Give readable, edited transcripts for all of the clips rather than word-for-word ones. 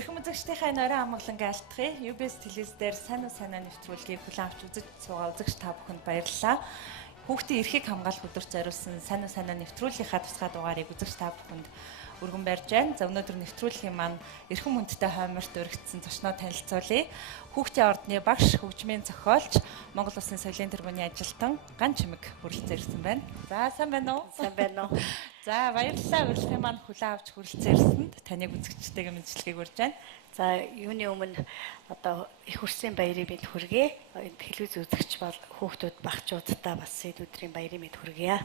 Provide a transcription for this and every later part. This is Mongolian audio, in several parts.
Эрхэм үзэгчдийнхээ нойрон амгалангийн алтхыг UBS телевиз дээр сайн нэвтрүүлгийг хүлээн авч үзэж суугаа үзэгч та бүхэнд баярлалаа. Хүүхдийн эрхийг хамгаалах өдөрт зориулсан сайн нэвтрүүлгийнхаа тусгай дугаарыг үзэгч та бүхэнд өргөн барьж байна. За өнөөдөр нэвтрүүлгийн маань эрхэм хүндтэй хойморт өргөцсөн зочноо танилцуулъя. Хүүхдийн ордны багш, хөгжмийн зохиолч, Монгол Улсын соёлын тэргууны ажилтан Ган Чимэг хүрэлцэн ирсэн байна. За сайн байна уу? Сайн байна уу? За баярлалаа урилгын маань хүлээн авч хүрэлцэн ирсэнд таныг үзэгчтэйгээ мэдлэгийг урьж байна. За юуны өмнө одоо их хүрсэн баярын мэд хүргэе. Телевиз үзэгч бол хүүхдүүд багчуудаа бас өдрийн баярын мэд хүргэе.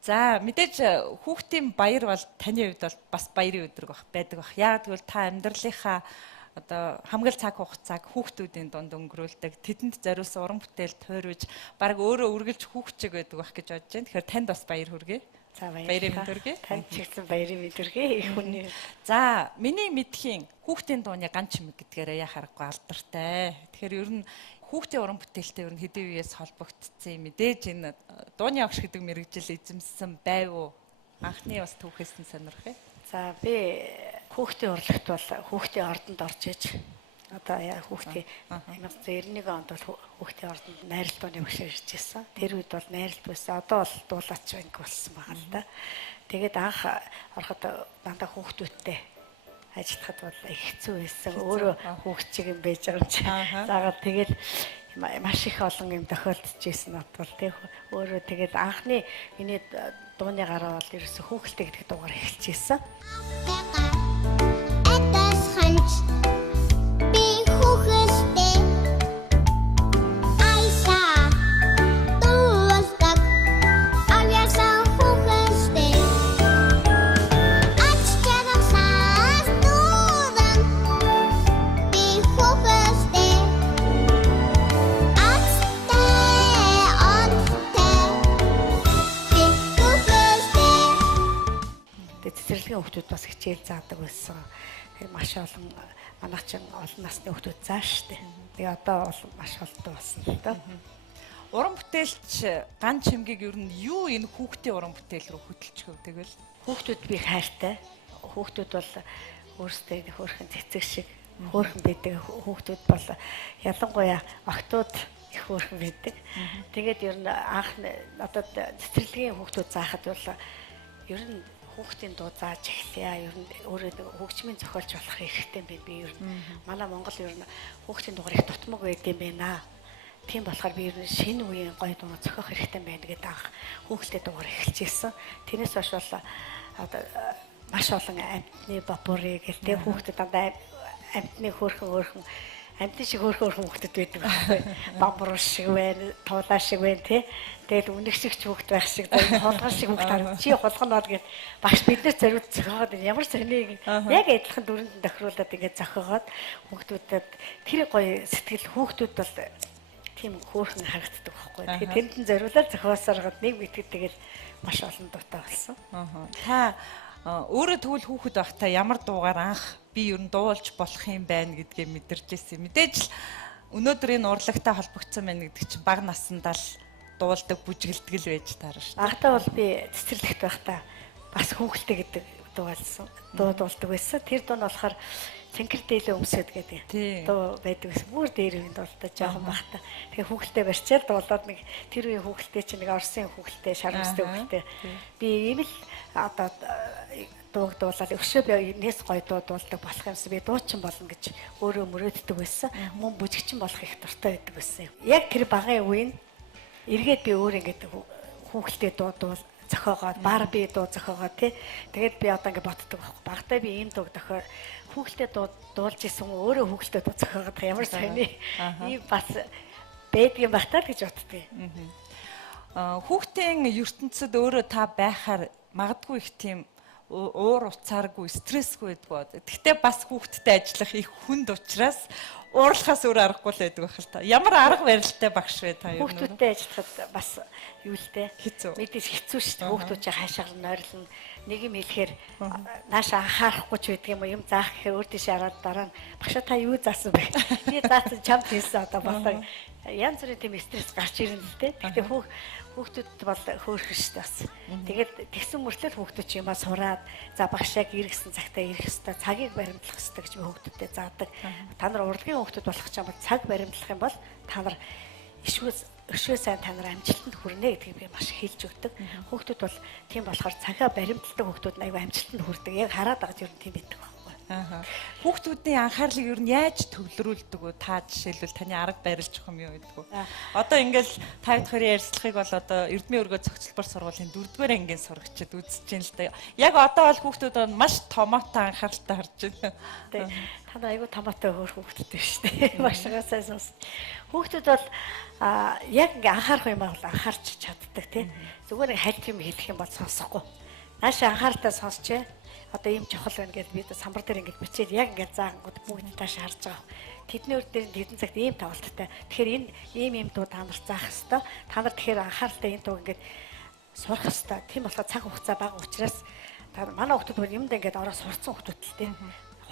За мэдээж хүүхдийн баяр бол таны хувьд бол бас баярын өдрөг байдаг бах. Яг тэгвэл та амьдралынхаа одоо хамгийн цаг хугацааг хүүхдүүдийн дунд өнгөрүүлдэг. Тэдэнд зориулсан уран бүтээл тойрвж баг өөрөө үргэлж хүүхчиг байдаг бах гэж бодож байна. Тэгэхээр танд бас баяр хүргэе. За баярын мэд хүргэе. Танд ч гэсэн баярын мэд хүргэе. Их хүний. За миний мэдхийн хүүхдийн дууны Ган Чимэг гэдгээрээ яа харахгүй алдартай. Тэгэхээр ер нь хүүхдийн уран бүтээлтэй ер нь хэдэн үеэс холбогдсон юм мэдээж энэ дууны агш гэдэг мэрэгжил эзэмсэн байв уу? Анхны бас түүхээс нь сонирхъя. За би хүүхдийн урлагт бол хүүхдийн ордонд орж иж одоо яа хүүхдийн 1991 онд бол хүүхдийн ордонд найрал дууны багшаар ирж байсан. Тэр үед бол найрал байсан. Одоо бол дуулаач банк болсон байгаа л да. Тэгээд анх ороход дандаа хүүхдүүдтэй ажиллахад бол их хэцүү байсан. Өөрөө хүүхчиг юм байж байгаа юм чи. Заагаад тэгээд маш их олон юм тохиолдож ирсэн нот бол тэг өөрөө тэгээд анхны миний дууны гараа бол ерөөсө хүүхэлтэй гэдэг дуугаар эхэлж ирсэн. Хүүхдүүд бас хичээл заадаг байсан. Маш олон манайх ч олон насны хүүхдүүд заа штэ. Тэгээ одоо бол маш олдтой болсон л доо. Уран бүтээлч Ган Чимгийг ер нь юу энэ хүүхдийн уран бүтээл рүү хөтлөж өгдөг вэ? Хүүхдүүд би хайртай. Хүүхдүүд бол өөрсдөө хөөрхөн цэцэг шиг хөөрхөн байдаг. Хүүхдүүд бол ялангуяа октод их хөөрхөн байдаг. Тэгээд ер нь анх одоо цэцэрлэгийн хүүхдүүд заахад бол ер нь хүүхдийн дуу зааж эхлэе. Ер нь өөрөө хөгжмийн зохиолч болох хэрэгтэй байна. Би ер нь манай Монгол ер нь хүүхдийн дуугаар их дутмаг байд юм байна. Тийм болохоор би ер нь шинэ үеийн гоё дуу зохиох хэрэгтэй байна гэдэг анх хүүхдэд дуугаар эхэлж ирсэн. Тэрнээс хойш бол одоо маш олон амьтны бапурыг гэлтэй хүүхдэд дандаа амьтны хөөрхөн амьтны шиг хөөрхөн хүүхдэд байдаг байхгүй. Бамбар шиг байна, туулаа шиг байна тий. Тэгэл үнэгшигч хүүхд байх шиг, хулгай шиг хүүхд харагдав. Чи хулгай нод гэд багш биднээс зориуд зохиогоод ямар сони яг адилхан дүрэнд тохируулаад ингээд зохиогоод хүүхдүүдэд тэр гоё сэтгэл хүүхдүүд бол тийм хөөрхөн харагддаг байхгүй. Тэгэхээр тэнд зориулаад зохиосооргоод нэг битгэд тэгэл маш олон дуутай болсон. Та өөрөө тэгвэл хүүхэд байхдаа ямар дуугаар анх би ер нь дуулж болох юм байна гэдгээ мэдэрч ирсэн. Мэдээж л өнөөдөр энэ урлагтай холбогдсон байна гэдэг чинь бага насндаа л дуулдаг, бүжгэлдэг л байж таарна шүү. Анхдаа бол би цэцэрлэгт байхдаа бас хүүхэлтэй гэдэг дуу болсон. Дуу дуулдаг байсан. Тэр дуу нь болохоор Цэнхэр дээлээ өмсөд гэдэг дуу байдаг байсан. Бүр дээр үнд дуулдаг жоохон байхдаа. Тэгээ хүүхэлтэй барьчаад дуулаад нэг тэр үеийн хүүхэлтэй чинь нэг Оросын хүүхэлтэй, шарамстай хүүхэлтэй. Би ийм л одоо дууг дуулаад өшөө би нээс гоё дуу дуулдаг болох юмсан би дуучин болно гэж өөрөө мөрөөддөг байсан. Мөн бүжигчин болох их дуртай байдаг байсан. Яг тэр багын үеийн эргээд би өөр ингээд хүүхэлтэй дуу зохиогоод Барби дуу зохиогоод тий. Тэгээд би одоо ингээд боддог байхгүй. Багтаа би ийм дуу зохио хүүхэлтэй дуулж исэн өөрөө хүүхэлтэй дуу зохиогоод ямар сони ийм бас байдгийн багтаа гэж боддгийг. Хүүхдийн ертөнцид өөрөө та байхаар магадгүй их тийм уур уцааргүй, стрессгүй байдаг. Гэхдээ бас хүүхдтэй ажиллах их хүнд учраас уурлахаас өөр аргагүй л байдаг байх л та. Ямар арга барилтай багш вэ та юу? Хүүхдтэй ажиллахад бас юу л дээ. Хэцүү. Мэдээж хэцүү шүү дээ. Хүүхдүүд чинь хаашаа нойрлно. Нэг юм хэлэхээр нааша анхаарахгүй ч байдаг юм уу? Юм заах гэхээр өөр тийш хараад дараа нь багшаа та юу заасан бэ? Би заасан чамд хэлсэн одоо болоо янз бүрийн тийм стресс гарч ирнэ л дээ. Гэхдээ хүүхдүүд бол хөөрхөн шүү дээ бас. Тэгээд тэгсэн мөртлөө хүүхдүүд ч юмаа сураад за багшааг иргэсэн цагтаа ирэх ёстой, цагийг баримтлах ёстой гэж би хүүхдүүдэд заадаг. Та нар урлагийн хүүхдүүд болох ч юм бол цаг баримтлах юм бол та нар өшөө сайн та нар амжилтанд хүрнэ гэдгийг би маш хэлж өгдөг. Хүүхдүүд бол тийм болохоор цагаа баримталдаг хүүхдүүд нь аюу амжилтанд хүрдэг. Яг хараад байгаа юм тийм байдаг байхгүй. Хүүхдүүдийн анхаарлыг ер нь яаж төвлөрүүлдэг вэ? Та жишээлбэл таны арга барилж өгөх юм юу гэдэг вэ? Одоо ингээл 5 дахь ярилцлагыг бол одоо Эрдмийн өргөө цогцлбор сургуулийн 4-р ангийн сурагчид үзэж байна л да. Яг одоо бол хүүхдүүд маш томоотой анхааралтай харж байна. Та нар аюу томоотой хөөр хүүхдүүд шүү дээ. Маш сайн сонс. Хүүхдүүд бол яг ингээ анхаарах юм бол анхаарч чаддаг тий. Зүгээр нэг хальт юм хэлэх юм бол сонсохгүй. Наашаа анхааралтай сонсчээ. Одоо ийм чухал байна гэдээ бид самбар дээр ингэж бичээд яг ингэж заангууд бүгд тааш харж байгаа. Тэдний өөр дээр хэдэн цагт ийм тавалттай. Тэгэхээр энэ ийм дуу та нарт заах хэвээр. Та нар тэгэхээр анхааралтай энэ дуу ингэж сурах хэвээр. Тийм болохоор цаг хугацаа бага учраас та манай хүмүүс бол юмд ингэж ороо сурцсан хүмүүс л тийм.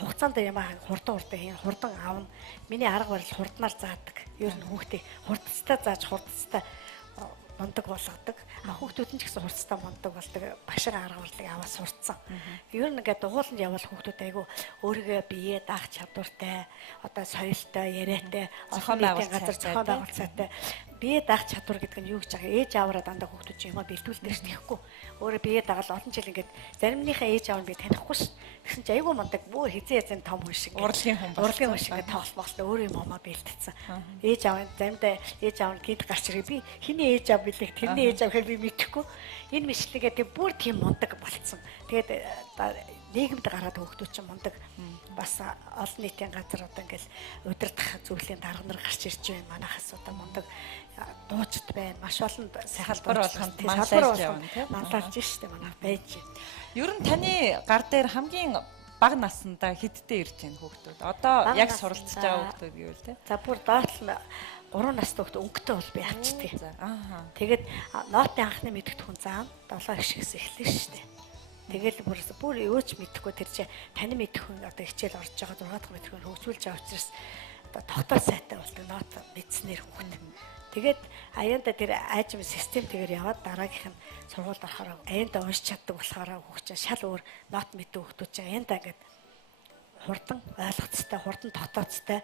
Хугацаанд юм хурдан хийн хурдан аавна. Миний арга барил хурднаар заадаг. Ер нь хүүхдийг хурдцтай зааж хурдцтай мундаг болгодог. Хүүхдүүд нь ч гэсэн хурцтай мундаг болдог. Багшийн арга барилыг аваад сурцсан. Ер нь ингээд дугууланд явбал хүүхдүүд айгүй өөрийгөө биеэ даах чадвартай, одоо соёлтой, яриатай, зохион байгуулалттай. Бие даах чадвар гэдэг нь юу гэж байгаа? Ээж аваараа дандаа хүүхдүүд чинь юм бэлдүүлдэг ш тэгэхгүй. Өөрөө бие дагаад олон жил ингээд заримныхаа ээж аав нь би танихгүй ш. Тэгсэн чинь айгүй мундаг бүр хизээ язын том хүн шиг. Урлагийн хүн шиг тоглолт өөрөө юм аа бэлдсэн. Ээж аав нь заримдаа ээж аав нь гид гарч ирээ. Би хиний ээж аав билээ, тэрний ээж аав гэхэл би мэдэхгүй. Энэ мэдлэгээ тэг бүр тийм мундаг болцсон. Тэгээд нийгэмд гараад хүүхдүүд чинь мундаг бас олон нийтийн газар одоо ингээл удирдах зүйлийн дарга нар гарч ирж байна. Манайхаас одоо мундаг дуучид байна. Маш олон салбар болгонд манлайлж штэ манай байж. Ер нь таны гар дээр хамгийн бага наснда хэдтэй ирж байна хүүхдүүд? Одоо яг суралцж байгаа хүүхдүүд гэвэл те. За бүр доотлол 3 настай хүүхд өнгөтэй бол би авчдаг. Тэгээд ноотын анхны мэдгэд хүн заам 7 гişгээс эхлэн штэ. Тэгэл бүр өөч мэдэхгүй тэр чи тань мэдэх хүн одоо хичээл орж байгаа 6 дахь мэдэх хүн хөгжүүлж байгаа учраас одоо тогтоол сайтай болдог ноот мэдснээр хүн. Тэгээд аяанда тэр аажим системтэйгээр яваад дараагийнх нь сургуульд орохоор аяанда уншиж чаддаг болохоор хүүхд чинь шал өөр ноот мэддэг хүүхдүүд чинь аяанда ингээд хурдан ойлгоцтой, хурдан тогтооцтой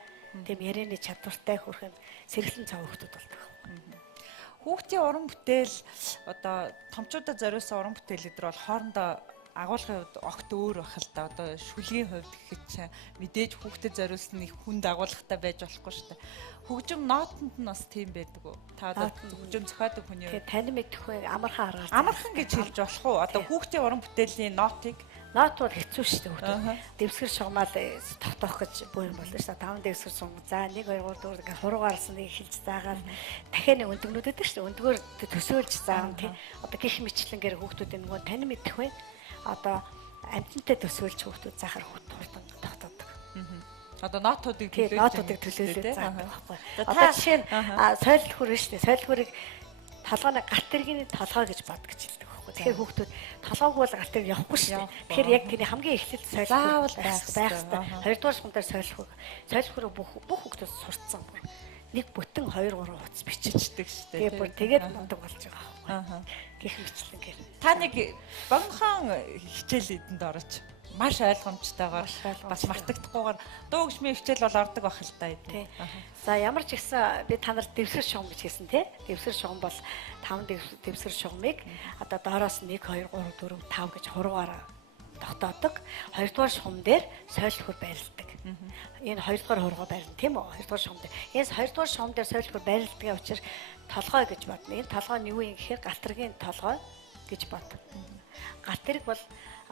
тийм ярианы чадвартай хөрхэн сэргэлэн цав хүүхдүүд болдог. Хүүхдийн уран бүтээл одоо томчуудад зориулсан уран бүтээл өдр бол хоорондоо агуулгын хувьд огт өөр байх л да. Одоо шүлгийн хувьд гэхэд чинь мэдээж хүүхдэд зориулсан их хүнд агуулгатай байж болохгүй шүү дээ. Хөгжим ноотонд нь бас тийм байдаг уу? Та одоо хөгжим зохиодог хүний үед тань мэдэх үе амархан аргаар амархан гэж хэлж болох уу? Одоо хүүхдийн уран бүтээлийн нотыг нот бол хэцүү шүү дээ хүүхдүүд. Дэвсгэр шугамал тогтоох гэж бүр юм болно шүү дээ. 5 дэвсгэр сугам. За 1 2 3 4 гэх хуруугаарлсан нэг хэлж заагаад дахиад нэг өндөгнүүд өгдөг шүү дээ. Өндгөөр төсөөлж заам тийм. Одоо гих мэтлэнгээр хүүхдүүдийн нөгөө тань мэдэх үе одоо амтнтай төсөөлж хүүхдүүд заахаар хүүхд хурдан тогтоодог. Одоо нотуудыг төлөөлж нотуудыг төлөөлж заадаг байхгүй. Одоо жишээ нь соёл хөр шүү дээ. Соёл хөрийг толгойн галт тэргийн толгой гэж бод гэж хэлдэг байхгүй. Тэгэхээр хүүхдүүд толгойг бол галт тэрэг явахгүй шүү дээ. Тэгэхээр яг тэрний хамгийн эхлэл соёл хөр байх хэрэгтэй. Хоёрдугаар шугам дээр соёл хөр бүх хүүхдүүд сурцсан. Нэг бүтэн 2 3 хуц биччихдэг шүү дээ. Тэгээ бүр тэгээд мундаг болж байгаа байхгүй. Гэх мэтлэнгээр. Та нэг богинохон хичээл эдэнд орооч. Маш ойлгомжтойгоор бас мартагдахгүйгээр дуу гişмийн хичээл бол ордог байх л да эдэн. За ямар ч гэсэн би та нарт дэвсгэр шугам гэж хэлсэн тий. Дэвсгэр шугам бол 5 дэвсгэр шугамыг одоо доороос 1 2 3 4 5 гэж хуруугаар тогтоодог. Хоёрдугаар шугам дээр соёл хөр байрладаг. Энэ хоёрдугаар хуруугаар байрна тийм үү? Хоёрдугаар шугам дээр. Энэ хоёрдугаар шугам дээр соёл хөр байрладгийн учраас толгой гэж бодно. Энэ толгой нь юу юм гэхээр галтэргийн толгой гэж бод. Галтэрэг бол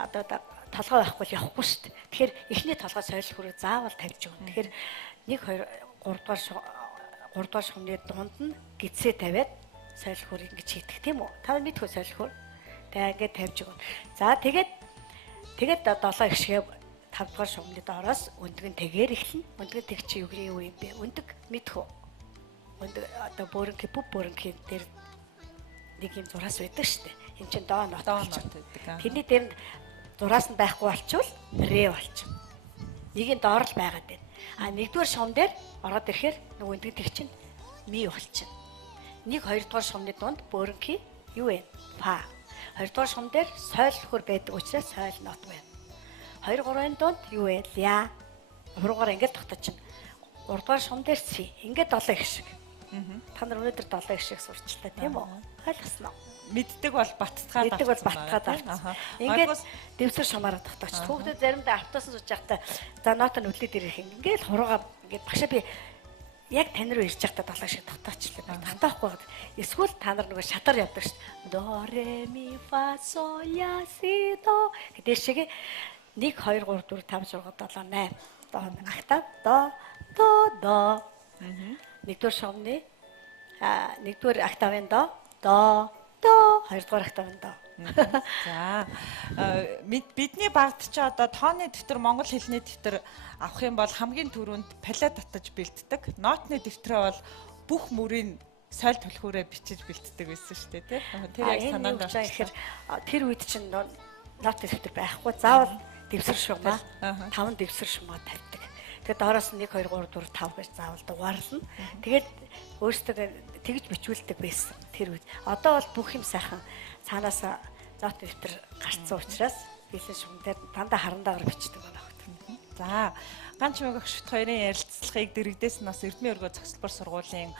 одоо толгой байхгүй явахгүй шүү дээ. Тэгэхээр эхний толгой соёл хөрөө заавал тавьж өгнө. Тэгэхээр 1 2 3 дугаар шугамны дунд нь гидсээ тавиад соёл хөр ингэж хийдэг тийм үү? Та мэдхүү соёл хөр. Тэгээ ингэж тавьж өгнө. За тэгээд 7 гişгээ 5 дугаар шугамны доороос өндөг нь тэгээр эхлэн. Өндөг тэг чи юу юм бэ? Өндөг мэдхүү. Өндөг одоо бөөрөнгийн дээр нэг юм зураас байдаг шүү дээ. Энд чинь доо нот байдаг. Тэрний дээр нь зураас нь байхгүй болчвол рэ болчихно. Нэг нь доор л байгаад байна. А нэгдүгээр шугам дээр ороод ирэхээр нөгөө өндөг тэг чинь ми болчихно. 1 2 дугаар шумны дунд бөөрөнхий юу вэ? Фа. 2 дугаар шум дээр сойл хөр байдаг учраас сойл нот байна. 2 3-ын дунд юу вэ? Ля. 3 дугаар ингээд тогтоочихно. 3 дугаар шум дээр си. Ингээд 7 их шиг. Та нар өнөөдөр 7 их шиг сурчлаа тийм үү? Ойлгосноо? Мэддэг бол баттгаад мэддэг бол баттгаад авчихсан. Ингээд дэвсгэр шумаараа тогтооч. Хүүхдүүд заримдаа автосан сууж байхдаа за ноот нь үлээд ирэх юм. Ингээд хуруугаа ингээд багшаа би яг тань руу ирж байхдаа 7 шиг тогтоочлаа. Татаахгүй гад. Эсвэл та нар нөгөө шатар явдаг шүү дээ. До ре ми фа сол ля си до гэдэг шиг 1 2 3 4 5 6 7 8 до октав до 1-р шумны 1-р октавын до 2-р октавын до. За бидний багт ч одоо тооны дэвтэр монгол хэлний дэвтэр авах юм бол хамгийн түрүүнд палет татаж бэлддэг. Нотны дэвтрээ бол бүх мөрийн сойл түлхүүрээ бичиж бэлддэг байсан шүү дээ тийм. Тэр яг санаанд орсон. Тэгэхээр тэр үед чинь нот дэвтэр байхгүй. Заавал дэвсгэр шугамаа 5 дэвсгэр шугамаа тавьдаг. Тэгээд доороос нь 1 2 3 4 5 гэж заавал дугаарлана. Тэгээд өөрсдөө тэгж бичүүлдэг байсан тэр үед. Одоо бол бүх юм сайхан цаанаас нот дэвтэр гарцсан учраас бэлэн шугам дээр дандаа харандаагаар бичдэг байна хот. За ганч мэг агшигт хоёрын ярилцлагыг дэрэгдээс нь бас Эрдэнэ өргөө цогцлбор сургуулийн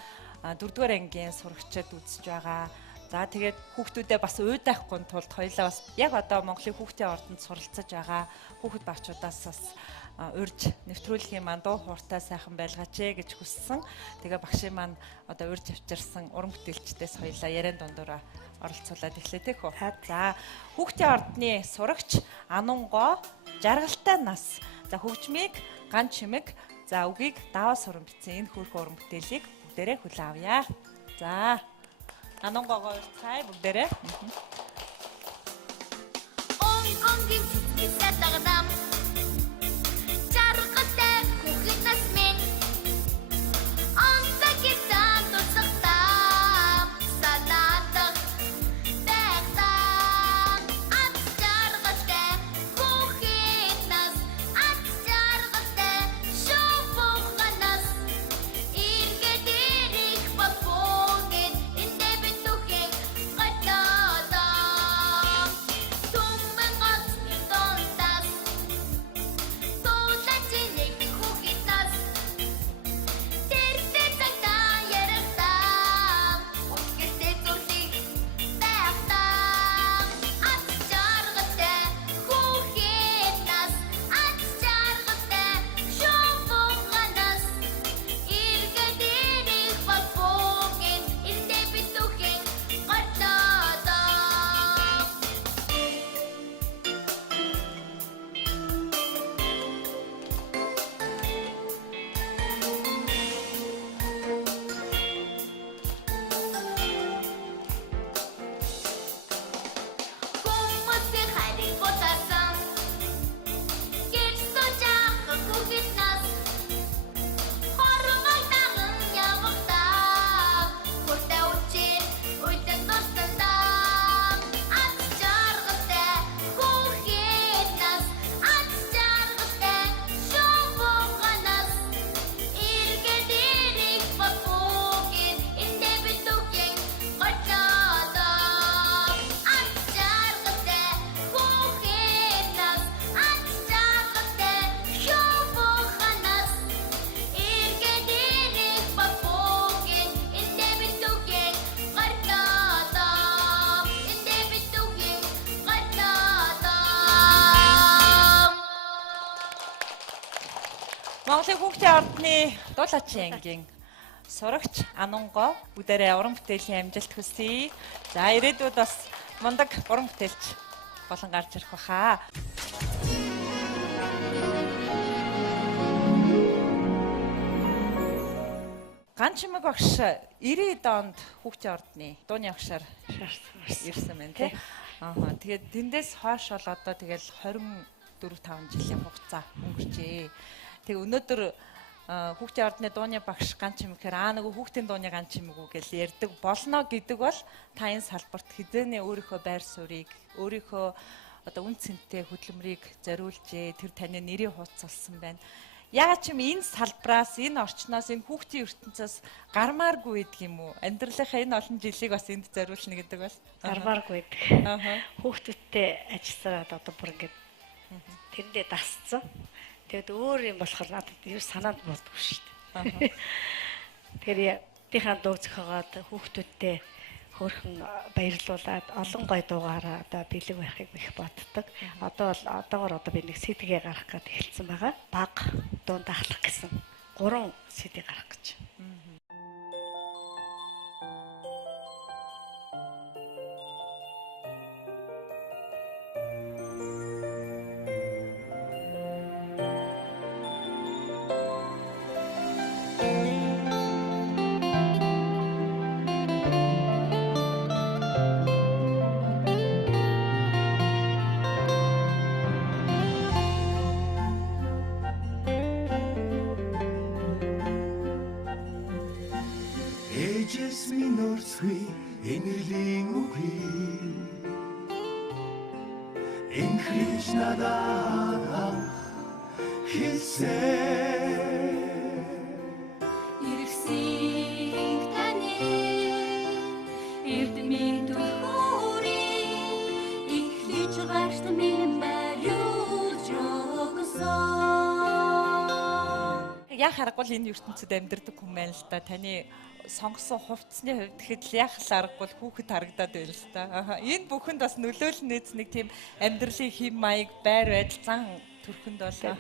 4-р ангийн сурагчид үзэж байгаа. За тэгээд хүүхдүүдээ бас уйдахгүй тулд хоёлаа бас яг одоо Монголын хүүхдийн ордонд суралцаж байгаа хүүхэд багчуудаас бас урьж нэвтрүүлгийн маань дуу хууртай сайхан байлгаач гэж хүссэн. Тэгээ багшийн маань одоо урьж авчирсан уран бүтээлчдээс хоёлаа яриан дундуур оролцуулаад эхлэе тех үү. За хүүхдийн ордны сурагч Анунго жаргалтай нас. За хөгжмийг ган чимэг за үгийг даваа суран бичсэн энэ хөөрхөн уран бүтээлийг бүгдээрээ хүлээн авъя. За Анунгогоо цай бүгдээрээ. Онгийн цэцгээс дагнам жаргалтай хүүхэд нас минь онцгийн цаан тусахтаа санаатах байхдаа ат жаргалтай хүүхэд нас ат жаргалтай шоуганас иргэд ирэх бабогийн энэ битүүхийг гадаадаа тумбан гоцны донтас туулачин нэг хүүхэд нас тэртээ цагтаа ярахтаа үгтэй зүрлийг байхдаа ат жаргалтай хүүхэд нас ат жаргалтай шоуганас иргэд ирэх бабогийн энэ битүүхийг гадаадаа Хүмүүсийн хайрыг ботасан гэрсо жаахан хүүхэд нас хормог даган явагдаа хүртэ үчир уйдан тустандаа ат жаргалтай хүүхэд нас ат жаргалтай шоуганас иргэд ирэх бабогийн энэ битүүхийг гадаадаа ат жаргалтай хүүхэд нас ат жаргалтай шоуганас иргэд ирэх бабогийн энэ битүүхийг гадаадаа энэ битүүхийг гадаадаа Монголын хүүхдийн ордны дуулаачийн ангийн сурагч Анунго бүгдээрээ уран бүтээлийн амжилт хүсье. За ирээдүйд бас мундаг уран бүтээлч болон гарч ирэх баха. Ган чимэг багш 90 онд хүүхдийн ордны дууны агшаар ирсэн байна тий. Тэгээд тэндээс хойш бол одоо тэгэл 24-5 жилийн хугацаа өнгөрчээ. Тэг өнөөдөр хүүхдийн ордны дууны багш ган чимэхээр нөгөө хүүхдийн дууны ган чимэг үү гэж ярьдаг болно гэдэг бол та энэ салбарт хэзээний өөрийнхөө байр суурийг өөрийнхөө одоо үн цэнтэй хөдөлмөрийг зориулжээ тэр таны нэрийг хуудсалсан байна. ягаад ч юм энэ салбраас, энэ орчноос, энэ хүүхдийн ертөнцөөс гармааргүй гэдэг юм уу? Амьдралынхаа энэ олон жилийг бас энд зориулна гэдэг бол гармааргүй гэдэг. Хүүхдүүдтэй ажилласараад одоо бүр ингээд тэрэндээ дасцсан. Тэгэд өөр юм болохоор надад юу санаанд болдгоо шүү дээ. Тэгэхээр тийхэн дуу зохиогоод хүүхдүүдтэй хөөрхөн баярлуулад олон гой дуугаараа одоо бэлэг байхыг их боддог. Одоогоор би нэг сэдгээ гаргах гээд эхэлсэн байгаа. Баг дунд ахлах гэсэн 3 сэдвийг гаргах гэж. Ээжээс минь орсгүй энерлийн үгүй Энхрич надад хэлсэн Ирсийг таны эрдмийн түлхүүрийг ихлэж гарт минь бариулж өгсөн. Яг харахгүй энэ ертөнцид амьдардаг хүн байна л да. Таны сонгосон хувцсны хувьд гэхэд л яг л аргагүй хүүхэд харагдаад байна л да. Энэ бүхэнд бас нөлөөлөл нээц нэг тийм амьдралын хэм маяг, байр байдал зан төрхөнд болоо.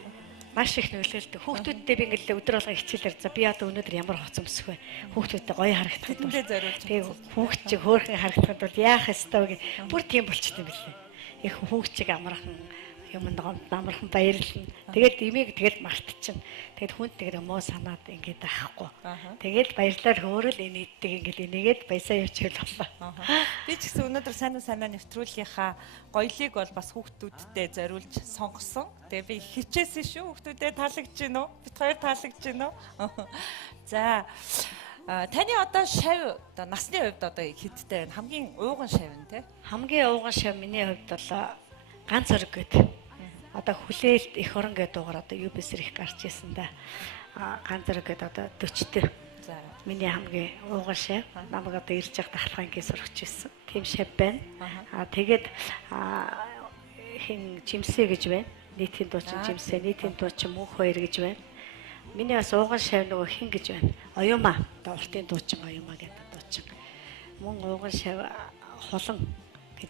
Маш их нөлөөлдөг. Хүүхдүүдтэй би ингээл өдөр болгон хичээлэр за би одоо өнөөдөр ямар хоцсон өсөх вэ? Хүүхдүүдтэй гоё харагдахад бол. Тэгээ хүүхд чиг хөөрхөн харагдахад бол яах ёстой вэ? Бүр тийм болчтой юм билээ. Их хүүхд чиг амархан юмд намархан баярлна. Тэгээд имийг тэгэл мартчихна. Тэгэд хүнд тэгэр муу санаад ингээд авахгүй. Тэгэл баярлалаар хөөрөл инээддэг ингээд инээгээд баясаа явчихвал боллоо. Би ч гэсэн өнөөдөр сайн санаа нэвтрүүлгийнхаа гоёлыг бол бас хүүхдүүдтэй зориулж сонгосон. Тэгээ би хичээсэн шүү. Хүүхдүүдэд таалагдж гин үү? Бид хоёр таалагдж гин үү? За таны одоо шав одоо насны хувьд одоо хэдтэй байна? Хамгийн ууган шав нь те? Хамгийн ууган шав миний хувьд бол ганц зөрөг гэдэг. Одоо хүлээлт их орон гэдэг дуугаар одоо UBS-ээр их гарч ирсэн да. Ганц зөрөг гэдэг одоо 40-тэй. За миний хамгийн ууган шав. Намайг одоо ирж явах дахлахын гээ сурч ирсэн. Тийм шав байна. Тэгээд хин жимсээ гэж байна. Нийтийн дуучин жимсээ, нийтийн дуучин мөнх хоёр гэж байна. Миний бас ууган шав нөгөө хин гэж байна. Оюума. Одоо уртын дуучин оюума гэдэг дуучин. Мөн ууган шав холон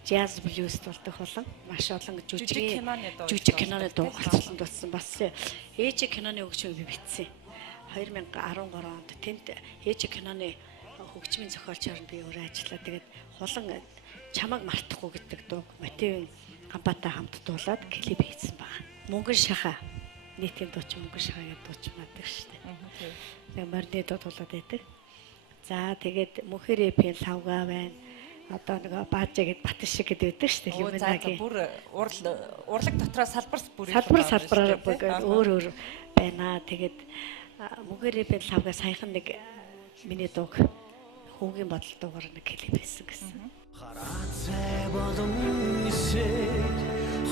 jazz blues болдог холон маш олон жүжиг киноны дуу голцолтод болсон. Бас ээж киноны хөгжмийг би бичсэн. 2013 онд тэнд ээж киноны хөгжмийн зохиолчоор би өөрөө ажиллаа. Тэгээд холон чамаг мартахгүй гэдэг дуу Мативын Гамбатай хамт дуулаад клип хийсэн байна. Мөнгөн шаха нийтийн дуучин мөнгөн шаха гэдэг дуучин байдаг шүү дээ. Нэг морны дуу дуулаад байдаг. За тэгээд мөхөрийн лавга байна. Одоо нэг баажаа гэд бат шиг гэдэг байдаг шүү дээ. Люминагийн бүр урлаг дотроо салбараар өөр байна. Тэгээд мөгөрийн лавга саяхан нэг миний дууг хүүгийн бодол дуугаар нэг клип хийсэн гэсэн. Харацай болон эсэд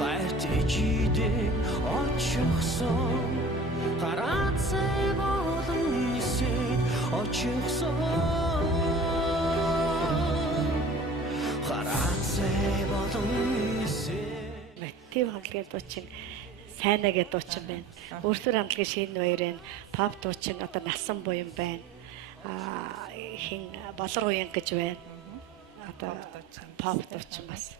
хайрт ичидэ очихсон Харацай болон эсэд очихсон Матив хамтлагийн дуучин Сайна гэдэг дуучин байна. Өөртөө хамтлагийн Шинэ баяр байна. Pop дуучин одоо Насан буян байна. Хин Болор уян гэж байна. Одоо pop дуучин бас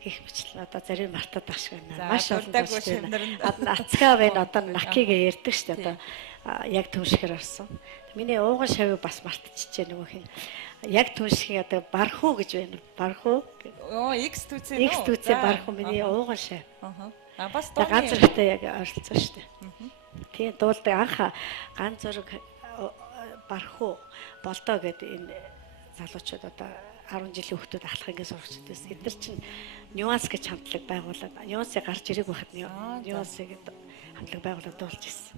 их мэтлээ. Одоо зарим мартаад байх шиг байна. Маш олон дуучин байна. Ацгаа байна. Одоо Накигээ ярьдаг шүү дээ. Одоо яг түншгэр орсон. Миний ууган шавыг бас мартчихжээ нөгөө хин яг түншгийн одоо бархуу гэж байна. Бархуу. X түүцээ. X түүцээ бархуу миний ууган шав. Бас ганц зөрөгтэй яг ойролцоо шүү дээ. Тийм дуулдаг анх ганц зөрөг бархуу болдоо гэдэг энэ залуучууд одоо 10 жилийн хүүхдүүд ахлах ингээд сурч байсан. Эдгээр чинь нюанс гэж хамтлаг байгуулад нюансыг гарч ирэх байхад нюансыг хамтлаг байгуулад дуулж ирсэн.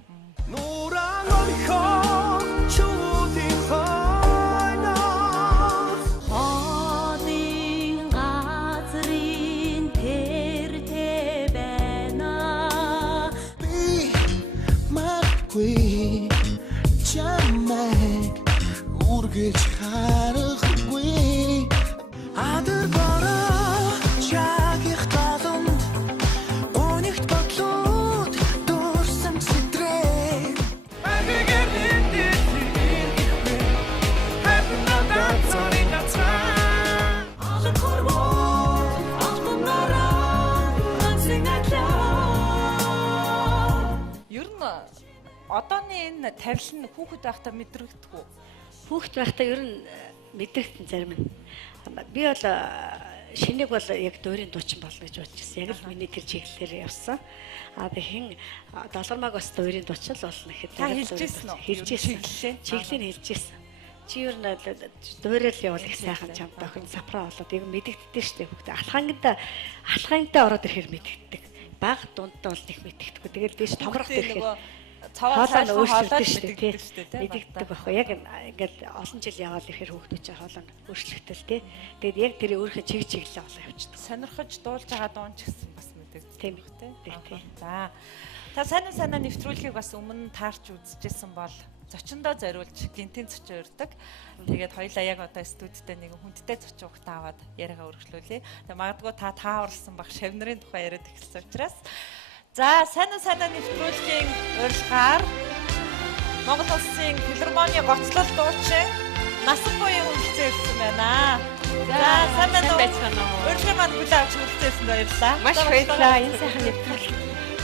Нуран орхоо чүүдийн хойно Хоолын газрын тэртээ байна би энэ тавилан нь хүүхэд байхдаа мэдрэгдэх үү? Хүүхэд байхдаа ер нь мэдрэхтэн зарим нь. Би бол шинийг бол яг дуурийн дуучин болно гэж бодож байсан. Яг л миний тэр чиглэлээр явсан. Тэгэхээр долгормаг бас дуурийн дуучин л болно гэхэд хэлжсэн үү? Хэлжсэн. Чиглэлийг хэлжсэн. Чи ер нь дуурайл явал их сайхан чамд охин сапра болоод яг мэдэгддэг шүү дээ хүүхдээ. Алхангидаа ороод ирэхээр мэдэгддэг. Баг дундаа бол их мэдэгдэхгүй. Тэгэл биш томрох ирэхээр цаваа өөрчлөгдөж шүү дээ. Мэдэгддэг байхгүй. Яг ингээд олон жил яваад ирэхээр хүүхдүүчээ хоолоо өөрчлөгдөл тий. Тэгээд яг тэр өөрийнхөө чиглэлээ олоо явчихдаг. Сонирхож дуулж байгаа дуун ч гэсэн бас мэдэгддэг тийм тий. За. Та санаа нэвтрүүлгийг бас өмнө таарч үзчихсэн бол зочиндоо зориулж гинтийн зочин өрдөг. Тэгээд хоёлаа яг одоо студидтэй нэг хүндтэй зочин ухтаа аваад яриагаа өргөжлүүлье. Тэгээд магадгүй та тааварлсан баг шавнарын тухай яриад эхэлсэн учраас. За, санаа нэвтрүүлгийн урилгаар Монгол Улсын филармоны гоцлол дуучин Насан буян үлдсэн ирсэн байна. За, санаа байцгаана уу? Урилгын маань хүлээн авч үлдсэн баярлалаа. Маш баярлалаа. Энэ сайхан нэвтрүүлэг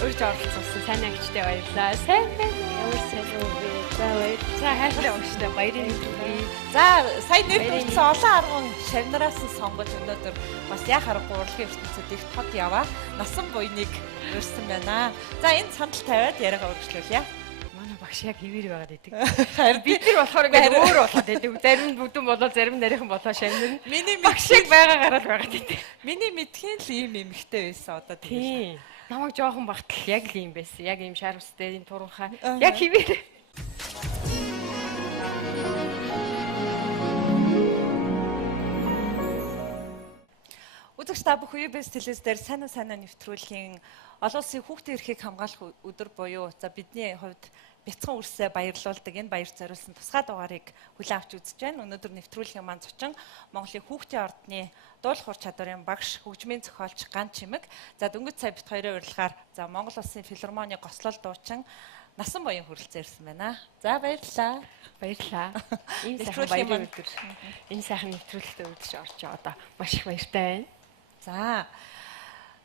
урьж оролцсон сайн агчтай баярлалаа. Сайн байна уу? За хайртай өгчтэй баярын нэвтрүүлэг. За сая нэвтрүүлсэн олон аргун шавнараас нь сонгож өнөөдөр бас яа харахгүй урлагийн ертөнцид их тод яваа насан буйныг өрсөн байна. За энэ сандал тавиад яриагаа өргөжлүүлье. Манай багш яг хэвээр байгаад идэг. Харин бид нар болохоор ингээд өөр болоод идэг. Зарим нь бүдүүн болоо зарим нарийнхан болоо шавнар. Миний багш шиг байгаагаар л байгаад идэг. Миний мэдхийн л ийм эмхтэй байсан одоо тийм. Намайг жоохон багтал яг л юм байсан. Яг ийм шар үстэй энэ туранхай яг хэвээр Үзэгч та бүх UBS телевиз дээр санаа нэвтрүүлгийн олон улсын хүүхдийн эрхийг хамгаалах өдөр буюу за бидний хувьд бяцхан үрсээ баярлуулдаг энэ баяр зориулсан тусгай дугаарыг хүлээн авч үзэж байна. Өнөөдөр нэвтрүүлгийн маань зочин Монголын хүүхдийн ордны дуулах ур чадварын багш, хөгжмийн зохиолч Ган Чимэг. За дөнгөж сая бит хоёрын урилгаар за Монгол Улсын филармоны гослол дуучин Насан буян хүрэлцэн ирсэн байна. За баярлалаа. Баярлалаа. Энэ сайхан баярын өдөр. Энэ сайхан нэвтрүүлэгтээ үрдэж орж одоо маш их баяртай байна. За.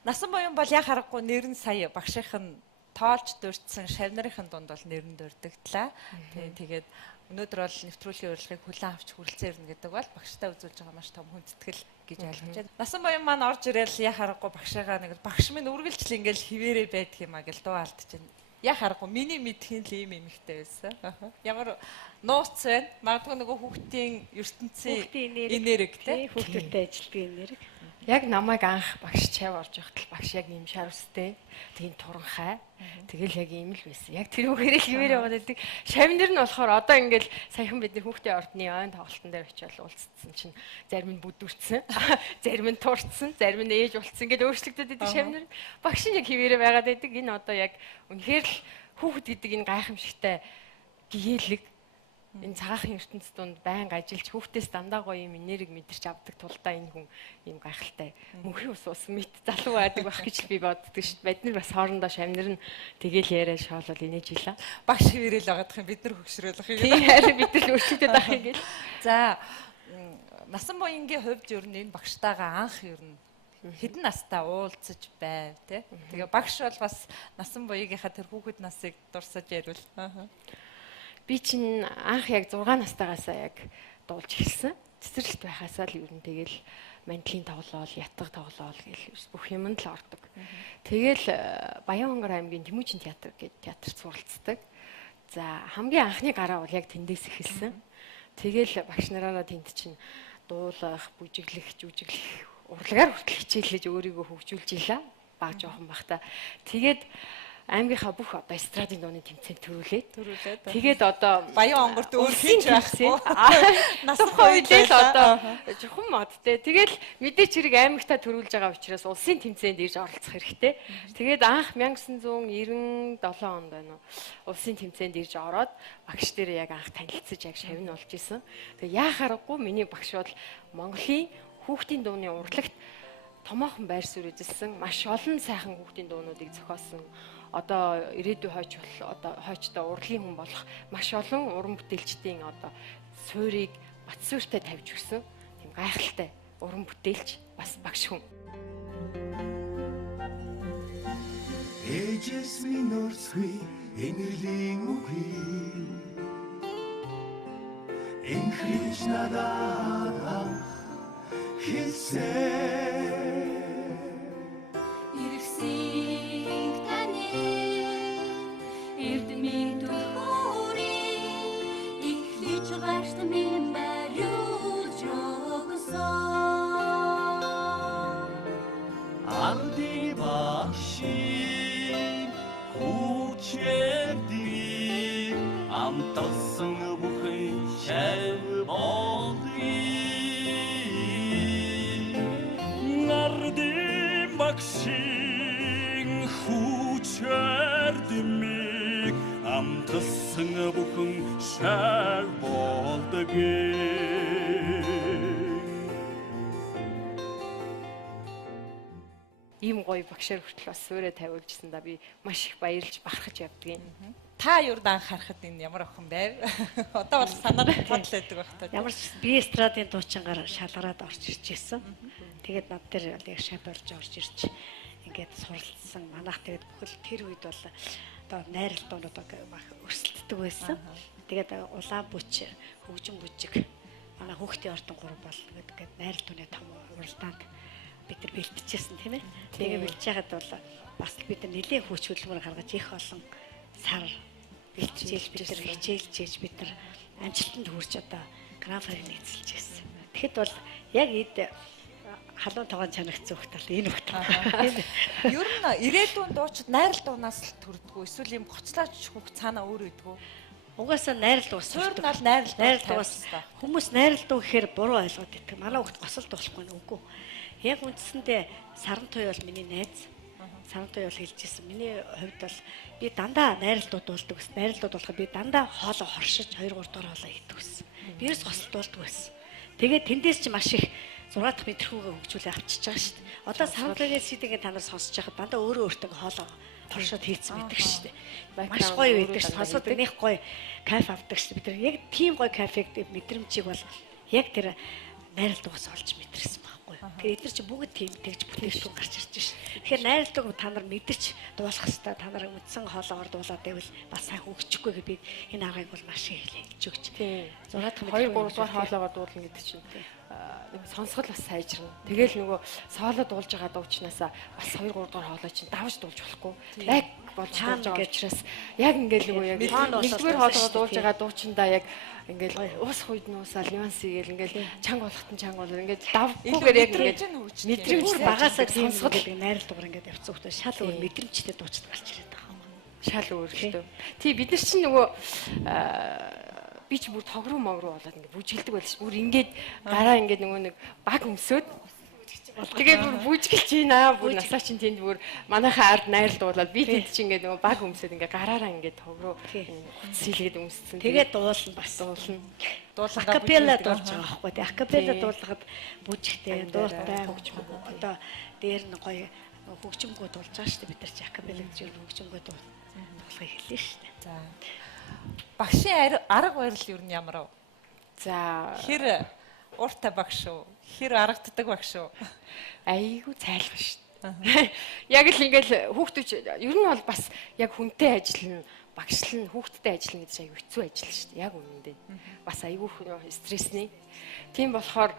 Насан буян бол яа харахгүй нэр нь сая багшийнх нь тоолж дурдсан шавнарын дунд бол нэр нь дурдагдлаа. Тэгээд өнөөдөр бол нэвтрүүлгийн урилгыг хүлээн авч хүрэлцэн ирнэ гэдэг бол багштай үзүүлж байгаа маш том хүндэтгэл гэж ойлгож байна. Насан буян маань орж ирэл яа харахгүй багшаагаа нэг багш минь үргэлжлэл ингээл хിവэрэ байдаг юм а гэл дуу алдаж байна. Яа харахгүй миний мэдхийн л ийм эмэгтэй байсан. Ямар нууц байна. Магадгүй нөгөө хүүхдийн ертөнцийн энерги тий хүүхдүүдтэй ажилтдаг энерги. Яг намайг анх багш чав орж явахтал багш яг ийм шар үстэй. Тийм туранхай. Тэгэл яг ийм л байсан. Яг тэр үгээр л хിവэр яваад байдаг. Шавнар нь болохоор одоо ингээл саяхан бид нар хүүхдийн ордны ойн тоглолтын дээр очиад уулзсан чинь зарим нь бүдүүрсэн, зарим нь турцсан, зарим нь ээж болцсон гэж өөрчлөгдөд байдаг шавнар. Багш нь яг хിവэрэ байгаад байдаг. Энэ одоо яг үнэхээр л хүүхэд гэдэг энэ гайхамшигтай гийлэг энэ цагаахан ертөнцийн дунд байнга ажиллаж хүүхдээс дандаа гоё юм энерги мэдэрч авдаг тулдаа энэ хүн юм гайхалтай мөнхийн ус мэд залуу байдаг байх гэж би боддог шүү дээ. Бид нар бас хоорондоо шавнар нь тэгэл яриа шоолол инээж илаа. Багш хിവэрэл байгаадах юм бид нар хөгшрөөлөх юм. Тийм харин бид нар өөрчлөгдөд байх юм гээл. За насан буянгийн хувьд ер нь энэ багштайгаа анх ер нь хэдэн настай уулзаж байв те. Тэгээ багш бол бас насан буягийнхаа тэр хүүхэд насыг дурсаж ярил. Би чинь анх яг 6 настайгаасаа яг дуулж эхэлсэн. Цэцэрлэгт байхасаа л ер нь тэгэл мандлын тоглоол, ятга тоглоол гэл бүх юмд л ордог. Тэгэл Баянгор аймгийн Тэмүүжин театр гэдэг театрт суралцдаг. За хамгийн анхны гараа бол яг тэндээс эхэлсэн. Тэгэл багш нараараа тэнд чинь дуулах, бүжиглэх, жүжиглэх урлагаар хүртэл хичээллэж өөрийгөө хөгжүүлж илаа. Баг жоохон бахта. Тэгээд аймгийнхаа бүх одоо эстрадын дууны тэмцээнд төрүүлээд тэгээд одоо Баян онгорт өөр хийж байхгүй. Насны үедээ л одоо жоохон модтэй. Тэгэл мэдээч хэрэг аймагтаа төрүүлж байгаа учраас улсын тэмцээнд ирж оролцох хэрэгтэй. Тэгээд анх 1997 онд байна уу. Улсын тэмцээнд ирж ороод багш дээр яг анх танилцж яг шавь нь болж исэн. Тэгээд яахаарахгүй миний багш бол Монголын хүүхдийн дууны урлагт томоохон байр суурь эзэлсэн маш олон сайхан хүүхдийн дуунуудыг зохиосон. Одоо ирээдүйн хойч бол одоо хойчтой урлагийн хүн болох маш олон уран бүтээлчдийн одоо суурийг бат суурьтай тавьж өгсөн. Тийм гайхалтай уран бүтээлч бас багш хүн. Ээжээс минь орсгүй инэрлийн үгийг инхрич надад хэлсэн Ирсийг таны эрдмийн түлхүүрийг ихлэж гарт минь бариулж өгсөн Амди багшийн хүчээр амтсан бүхэн шав болдгийг Нардын багшийн хүчээр амтсан бүхэн шав болдгийг Ийм гоё багшаар хүртэл бас суурэ тавиулжсэн да би маш их баярлж бахархаж явдгийн. Та юу анх харахад энэ ямар охин байв? Одоо бол санаар бодол байдаг байх та. Ямар ч би эстрадын дуучингаар шалгараад орж ирж байсан. Тэгээд над дээр яг шав болж орж ирж ингээд суралцсан. Манайх тэгээд бүхэл тэр үед бол одоо найралтууд өрсөлддөг байсан. Тэгээд улаан бүч, хөгжин бүжиг манай хүүхдийн ордон 3 бол ингээд найралтууны том уралдаанд бид нар бэлтжижсэн тийм ээ. Тэгээ бэлтж байгаад бол бас бид нар нэлээд хүч хөдөлмөр гаргаж их олон сар бэлтжиж бид нар хичээлж бид нар амжилтанд хүрч одоо гран фариг нийцэлж байсан. Тэгэхэд бол яг эд халуун тогоон чанагцсан хөлт энэ хөлт. Ер нь ирээдүйн дуучид найрал дуунаас л төрдгөө эсвэл юм гоцлооч хүүхд цаана өөр үйдгөө. Угаасаа найрал дуус. Суурнал найрал дуус. Хүмүүс найрал дуу гэхээр буруу ойлгоод байдаг. Манай хүүхд госол дуулахгүй үгүй. Яг үндсэндээ Сарантуй бол миний найз. Сарантуй бол хэлжсэн. Миний хувьд бол би дандаа найралтууд дуулдаг гэсэн. Найралтууд болоход би дандаа хоолоо хоршиж 2 3 дугаар хоолоо иддэг гэсэн. Би ерөөс госол дуулдаг байсан. Тэгээд тэндээс ч маш их 6 дахь мэдрэхүүгээ хөгжүүлээ авчиж байгаа шүү дээ. Одоо Сарантуйгийн CD-ийг та нар сонсож байхад дандаа өөрөө өөртөө хоолоо хоршоод хийцэн байдаг шүү дээ. Маш гоё байдаг шүү. Сонсоод нэх гоё кайф авдаг шүү. Бид нар яг тийм гоё кайфыг мэдрэмжийг бол яг тэр найралт уус олж мэдэрсэн байхгүй. Тэгэхээр эдгээр чи бүгд тийм тэгж бүтээгдэхүүн гарч ирж шээ. Тэгэхээр найралтыг та нар мэдэрч дуулах хэвээр та нар үндсэн хоолоогоор дуулаад байвал бас сайн хөгжихгүй гэдэг би энэ аргыг бол маш их хэлж өгч. Тийм. 6 дахь 2 3 дугаар хоолоогоор дуулна гэдэг чинь сонсгол бас сайжирна. Тэгэл нөгөө соолоо дуулж байгаа дуучнаасаа бас 2 3 дугаар хоолой чинь давж дуулж болохгүй. Яг болж дуулж байгаа учраас яг ингээл нөгөө яг нэгдүгээр хоолоогоор дуулж байгаа дуучиндаа яг ингээл уус хүйд нуусаал нюансигээл ингээл чанга болгохтон чанга бол ингээд давхгүйгээр яг ингээд мэдрэмж багасаа сонсгол гэдэг найрал дугаар ингээд явцсан хүмүүс шал өөр мэдрэмжтэй дуучид гарч ирээд байгаа юм. Шал өөр шүү. Тий бид нар чинь нөгөө би ч бүр тогруу могруу болоод ингээд бүжгэлдэг байлш. Бүр ингээд гараа ингээд нөгөө нэг баг өмсөд тэгээд бүр бүжгэлж ийна. Бүр насаа чинь тэнд бүр манайхаа ард найрал дуулаад би тэнд чинь ингээд нөгөө баг өмсөд ингээд гараараа ингээд тогруу сэлгээд өмссөн. Тэгээд дуулна бас дуулна. Акапелла дуулж байгаа байхгүй тий. Акапелла дуулахад бүжигтэй, дуутай одоо дээр нь гоё хөгжимгөө дуулж байгаа шүү дээ. Бид нар чи акапелла гэж хөгжимгөө дуулахыг хэллээ шүү дээ. За. Багшийн арга барил юу нь ямар вэ? За хэр уртай багш уу? Хэр аргаддаг багш уу? Айгу цайлах шүү дээ. Яг л ингээл хүүхдүүч ер нь бол бас яг хүнтэй ажиллана, багшлан хүүхдтэй ажиллана гэдэг чинь айгу хэцүү ажил шүү дээ. Яг үнэндээ. Бас айгу стрессний. Тийм болохоор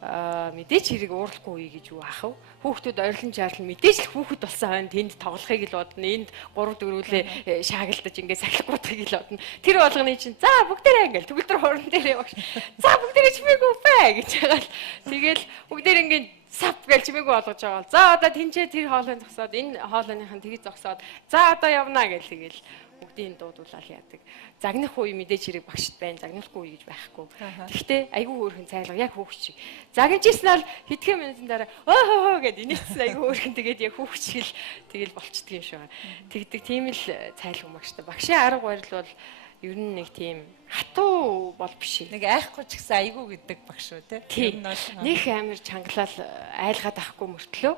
мэдээч хэрэг уурлахгүй гэж юу ах вэ? Хүүхдүүд ойрлон жаарлан мэдээж л хүүхэд болсон хойно тэнд тоглохыг л бодно. Энд 3 4-өлээ шаагилдаж ингээд сахилгуудыг л бодно. Тэр болгоны чинь за бүгдээрээ ингээд төгөлдөр хорон дээрээ багш. За бүгдээрээ чимээгүй бай гэж байгаа л. Тэгэл бүгдээр ингээд сав гэж чимээгүй болгож байгаа. За одоо тэнцээ тэр хоолойн зогсоод энэ хоолойныхан тгий зогсоод за одоо явнаа гэл тэгэл бүгдийн дуудуулаад яадаг. Загнах үе мэдээж хэрэг багшд байна. Загнахгүй үе гэж байхгүй. Гэхдээ айгүй хөөрхөн цайлга яг хүүхд шиг. Загнажсэн бол хэдхэн минутын дараа өө гэд инээсэн айгүй хөөрхөн тэгээд яг хүүхд шиг л тэгэл болчдөг юм шиг байна. Тэгдэг тийм л цайлга багштай. Багшийн арга барил бол ер нь нэг тийм хатуу бол биш. Нэг айхгүй ч гэсэн айгүй гэдэг багш үү те. Нэг амир чангалал айлгаад авахгүй мөртлөө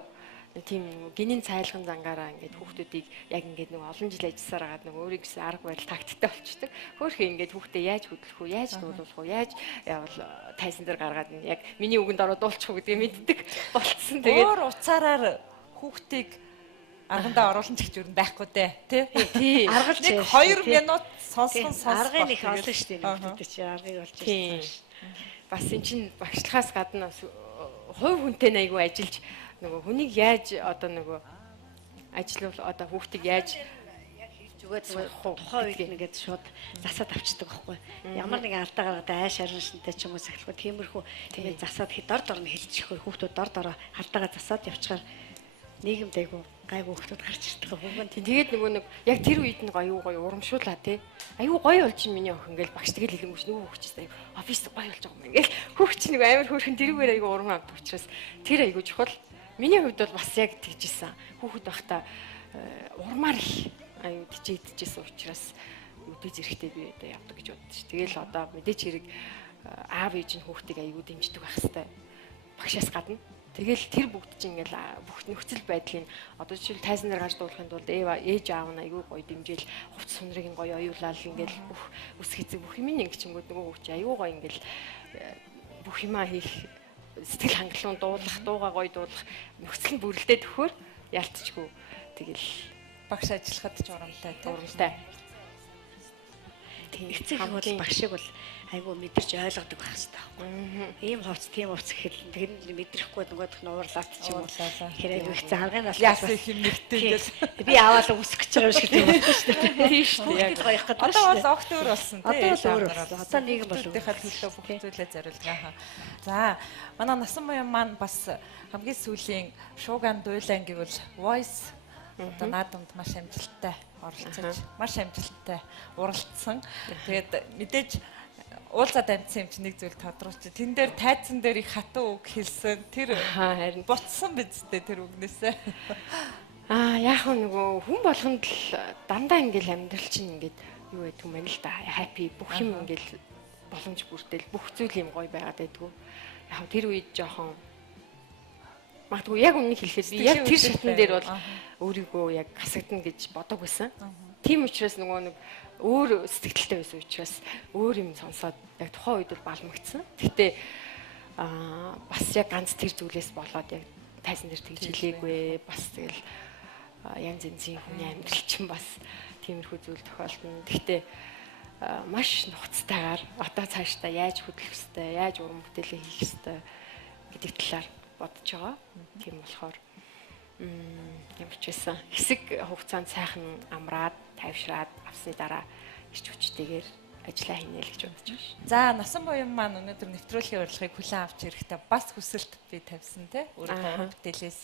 тийм гинийн цайлган зангаараа ингээд хүүхдүүдийг яг ингээд нэг олон жил ажилласаар агаад нэг өөрийн гэсэн арга барил тактиктэй болчдөг. Хөөхөө ингээд хүүхдээ яаж хөдлөх үү, яаж дуулуулах уу, яаж явал тайсан дээр гаргаад яг миний үгэнд ороод дуулчих уу гэдгийг мэддэг болцсон. Тэгээд өөр уцаараар хүүхдийг Аргандаа оруулан ч гэж юу байхгүй дээ. Тий. Аргалж Нэг байна 2 шүү дээ, минут сонсгон тий. сонсох. Аргыг их олон шүү дээ нэмэгдэж чи аргыг олж Тийм. ирсэн. Бас эн чинь багшлахаас гадна бас хувь хүнтэй айгүй ажиллаж нөгөө хүнийг яаж одоо нөгөө ажиллавал одоо хүүхдийг яаж Зүгээр тухайн үед нэгээд шууд засаад авчдаг байхгүй. Ямар нэгэн алдаа гаргаад айш харншинтай ч юм уу сахилахгүй тиймэрхүү тэгээд засаад дор дор нь хэлчихээр хүүхдүүд дор дороо алдаагаа засаад явчихаар нийгэмд гайгүй хүүхдүүд гарч ирдэг байгаа. тэгээд нөгөө нэг яг тэр үед нэг аюу гоё урамшуулаа тий. Аюу гоё болж миний охин ингээл багш тэгэл хэлэнгүүч нөгөө хүүхчтэй офис гоё болж байгаа юм ингээл хүүхч нэг амар хөөрхөн тэрүүгээр аюу урам авдаг учраас тэр аюу чухал. Миний хувьд бол бас яг тэгжсэн. Хүүхэд байхдаа урмаар их аюу идчихсэн учраас үдээ зэрэгтэй би одоо явдаг гэж боддоо ш. Тэгэл одоо мэдээч хэрэг аав ээж нь хүүхдийг аюу дэмждэг байх хэвээр багшаас гадна. Тэгэл тэр бүгд чинь ингээл бүх нөхцөл байдлыг одоо жишээл тайзан дээр гарч дуулахын тулд ээж аав нь аюу гоё дэмжээл хувц сунрыг гоё оюулал ингээл бүх үс хэцэг бүх юм ингэчингүүд нөгөө хүүхд аюу гоё ингээл бүх юмаа хийх сэтгэл хангалуун дуугаа гоё дуулах нөхцөл нь бүрэлдээд өгөхөөр ялцчихгүй тэгэл Багш ажиллахад ч урамтай тий. урамтай. Эцэг их бол багшиг бол айгүй мэдэрч ойлгодог байх хэрэгтэй байхгүй. Ийм хувц тийм хувц гэхэл тэр нь мэдрэхгүй нөгөөх нь уурлаад ч юм уу. Тэгэхээр айгүй их заргын нас Яасан их юм нэгтэй гэж. би аваад үсэх гэж байгаа шиг тийм байна шүү дээ. Тийм шүү дээ. Хүүхдүүд гоёх гэдэг Одоо бол огт өөр болсон тий. Одоо бол өөр болсон. Одоо нийгэм бол Хүүхдүүдийнхээ төлөө бүх зүйлээ зориулдаг аа. За манай насан буян маань бас хамгийн сүүлийн шууган дуйлан гэвэл voice одоо наадамд маш амжилттай оролцож маш амжилттай уралдсан. Тэгээд мэдээж уулзаад амжсан юм чи нэг зүйл тодруулчих. Тэн дээр тайцсан дээр их хатуу үг хэлсэн. Тэр Харин буцсан биз дээ тэр үгнээсээ. Яг нөгөө хүн болгонд л дандаа ингээл амьдрал чинь ингээд юу гэдэг юм бэ л да. Happy бүх юм ингээл боломж бүртэл бүх зүйл юм гоё байгаад байдгүй. Яг тэр үед жоохон магадгүй яг үннийг хэлэхэд би яг тэр шатн дээр бол өөрийгөө яг хасагдана гэж бодог байсан. Тийм учраас нөгөө нэг өөр сэтгэлтэй байсан учраас өөр юм сонсоод яг тухайн үед бол балмагцсан. Гэтэ бас яг ганц тэр зүйлээс болоод яг тайзан дээр тэгж хэлээгүй. Бас тэгэл янз янзын хүний амьдрал чинь бас тиймэрхүү зүйл тохиолдно. Гэтэ маш нухацтайгаар одоо цаашдаа яаж хөдлөх ёстой, яаж уран бүтээлээ хийх ёстой гэдэг талаар бодож байгаа. Тийм болохоор ямар ч байсан хэсэг хугацаанд сайхан амраад, тайвшраад авсны дараа ирч хүчтэйгээр ажиллаа хийнэ л гэж бодож байна ш. За насан буян маань өнөөдөр нэвтрүүлгийн урилгыг хүлээн авч ирэхдээ бас хүсэлт би тавьсан тий. Өөрийнхөө уран бүтээлээс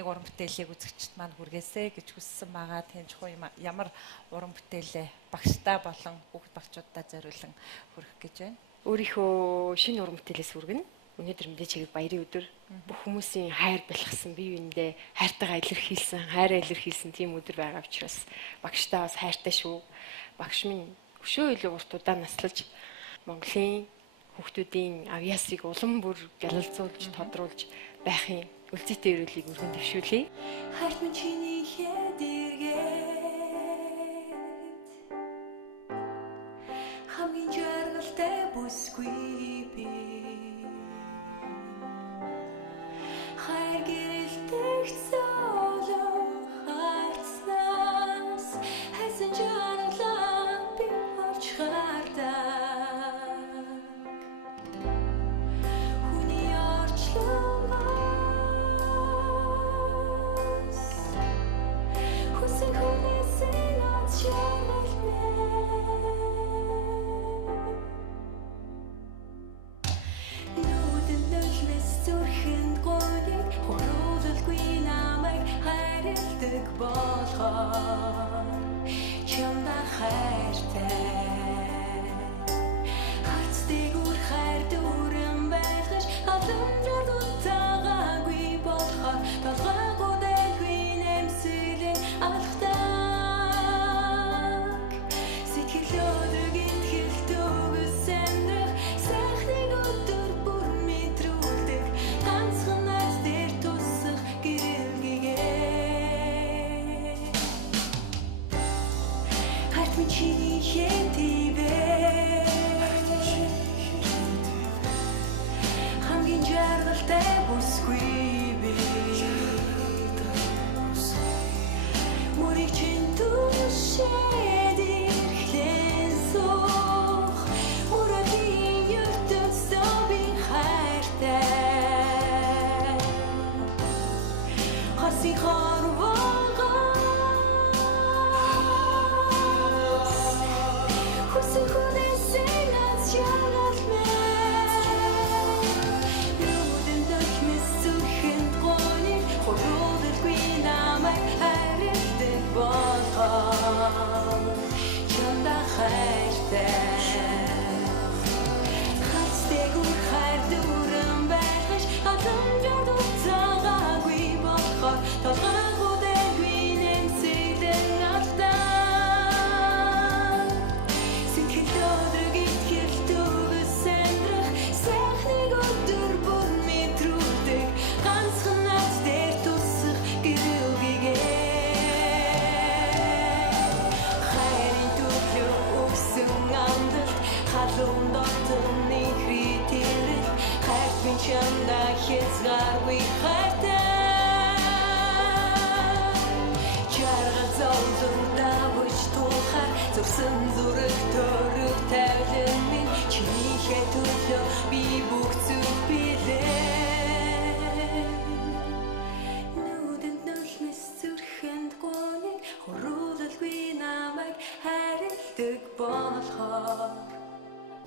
нэг уран бүтээлийг үзэгчд маань хүргээсэй гэж хүссэн байгаа. Тийм чухал ямар уран бүтээлээ багштай болон хүүхд багчуудаа зориулан хүргэх гэж байна. Өөрийнхөө шинэ уран бүтээлээс хүргэнэ. Өнөөдөр мэдээж хэрэг баярын өдөр бүх хүмүүсийн хайр бэлгсэн бие биендээ хайртайгаа илэрхийлсэн, хайраа илэрхийлсэн тийм өдөр байгаа учраас багштай бас хайртай шүү. Багш минь өшөө илүү урт удаан наслаж Монголын хүүхдүүдийн авьяасыг улам бүр гялалзуулж, тодруулж байхын үлзийтэй өрөөлийг өргөн дэвшүүлье. Хайрт минь чиний хэд эргээд хамгийн жаргалтай бүсгүй би хайр гэрэлтэх цаолон хайрцнаас хайсан жаргалан би олж хардаг хүний орчлонгоос хүсэн хүнээсээ над жаргалнэ нүдэн нөлмэс зүрхэнд гойг хөрүүлэлгүй намайг хайрладаг болохоор чамда хайртай хацдэгүр хайр дүрэн байлгаж алымжууд утаагаагүй болохоор толгойгоо дайгүй нэмсэлэн алхдаг сэтгэл өдрөг итгэл төгс амьдрах сайхныг өдөр бүр мэдрүүлдэг ганцхан найз дээр тусах гэрэлгээ хайрт минь чиний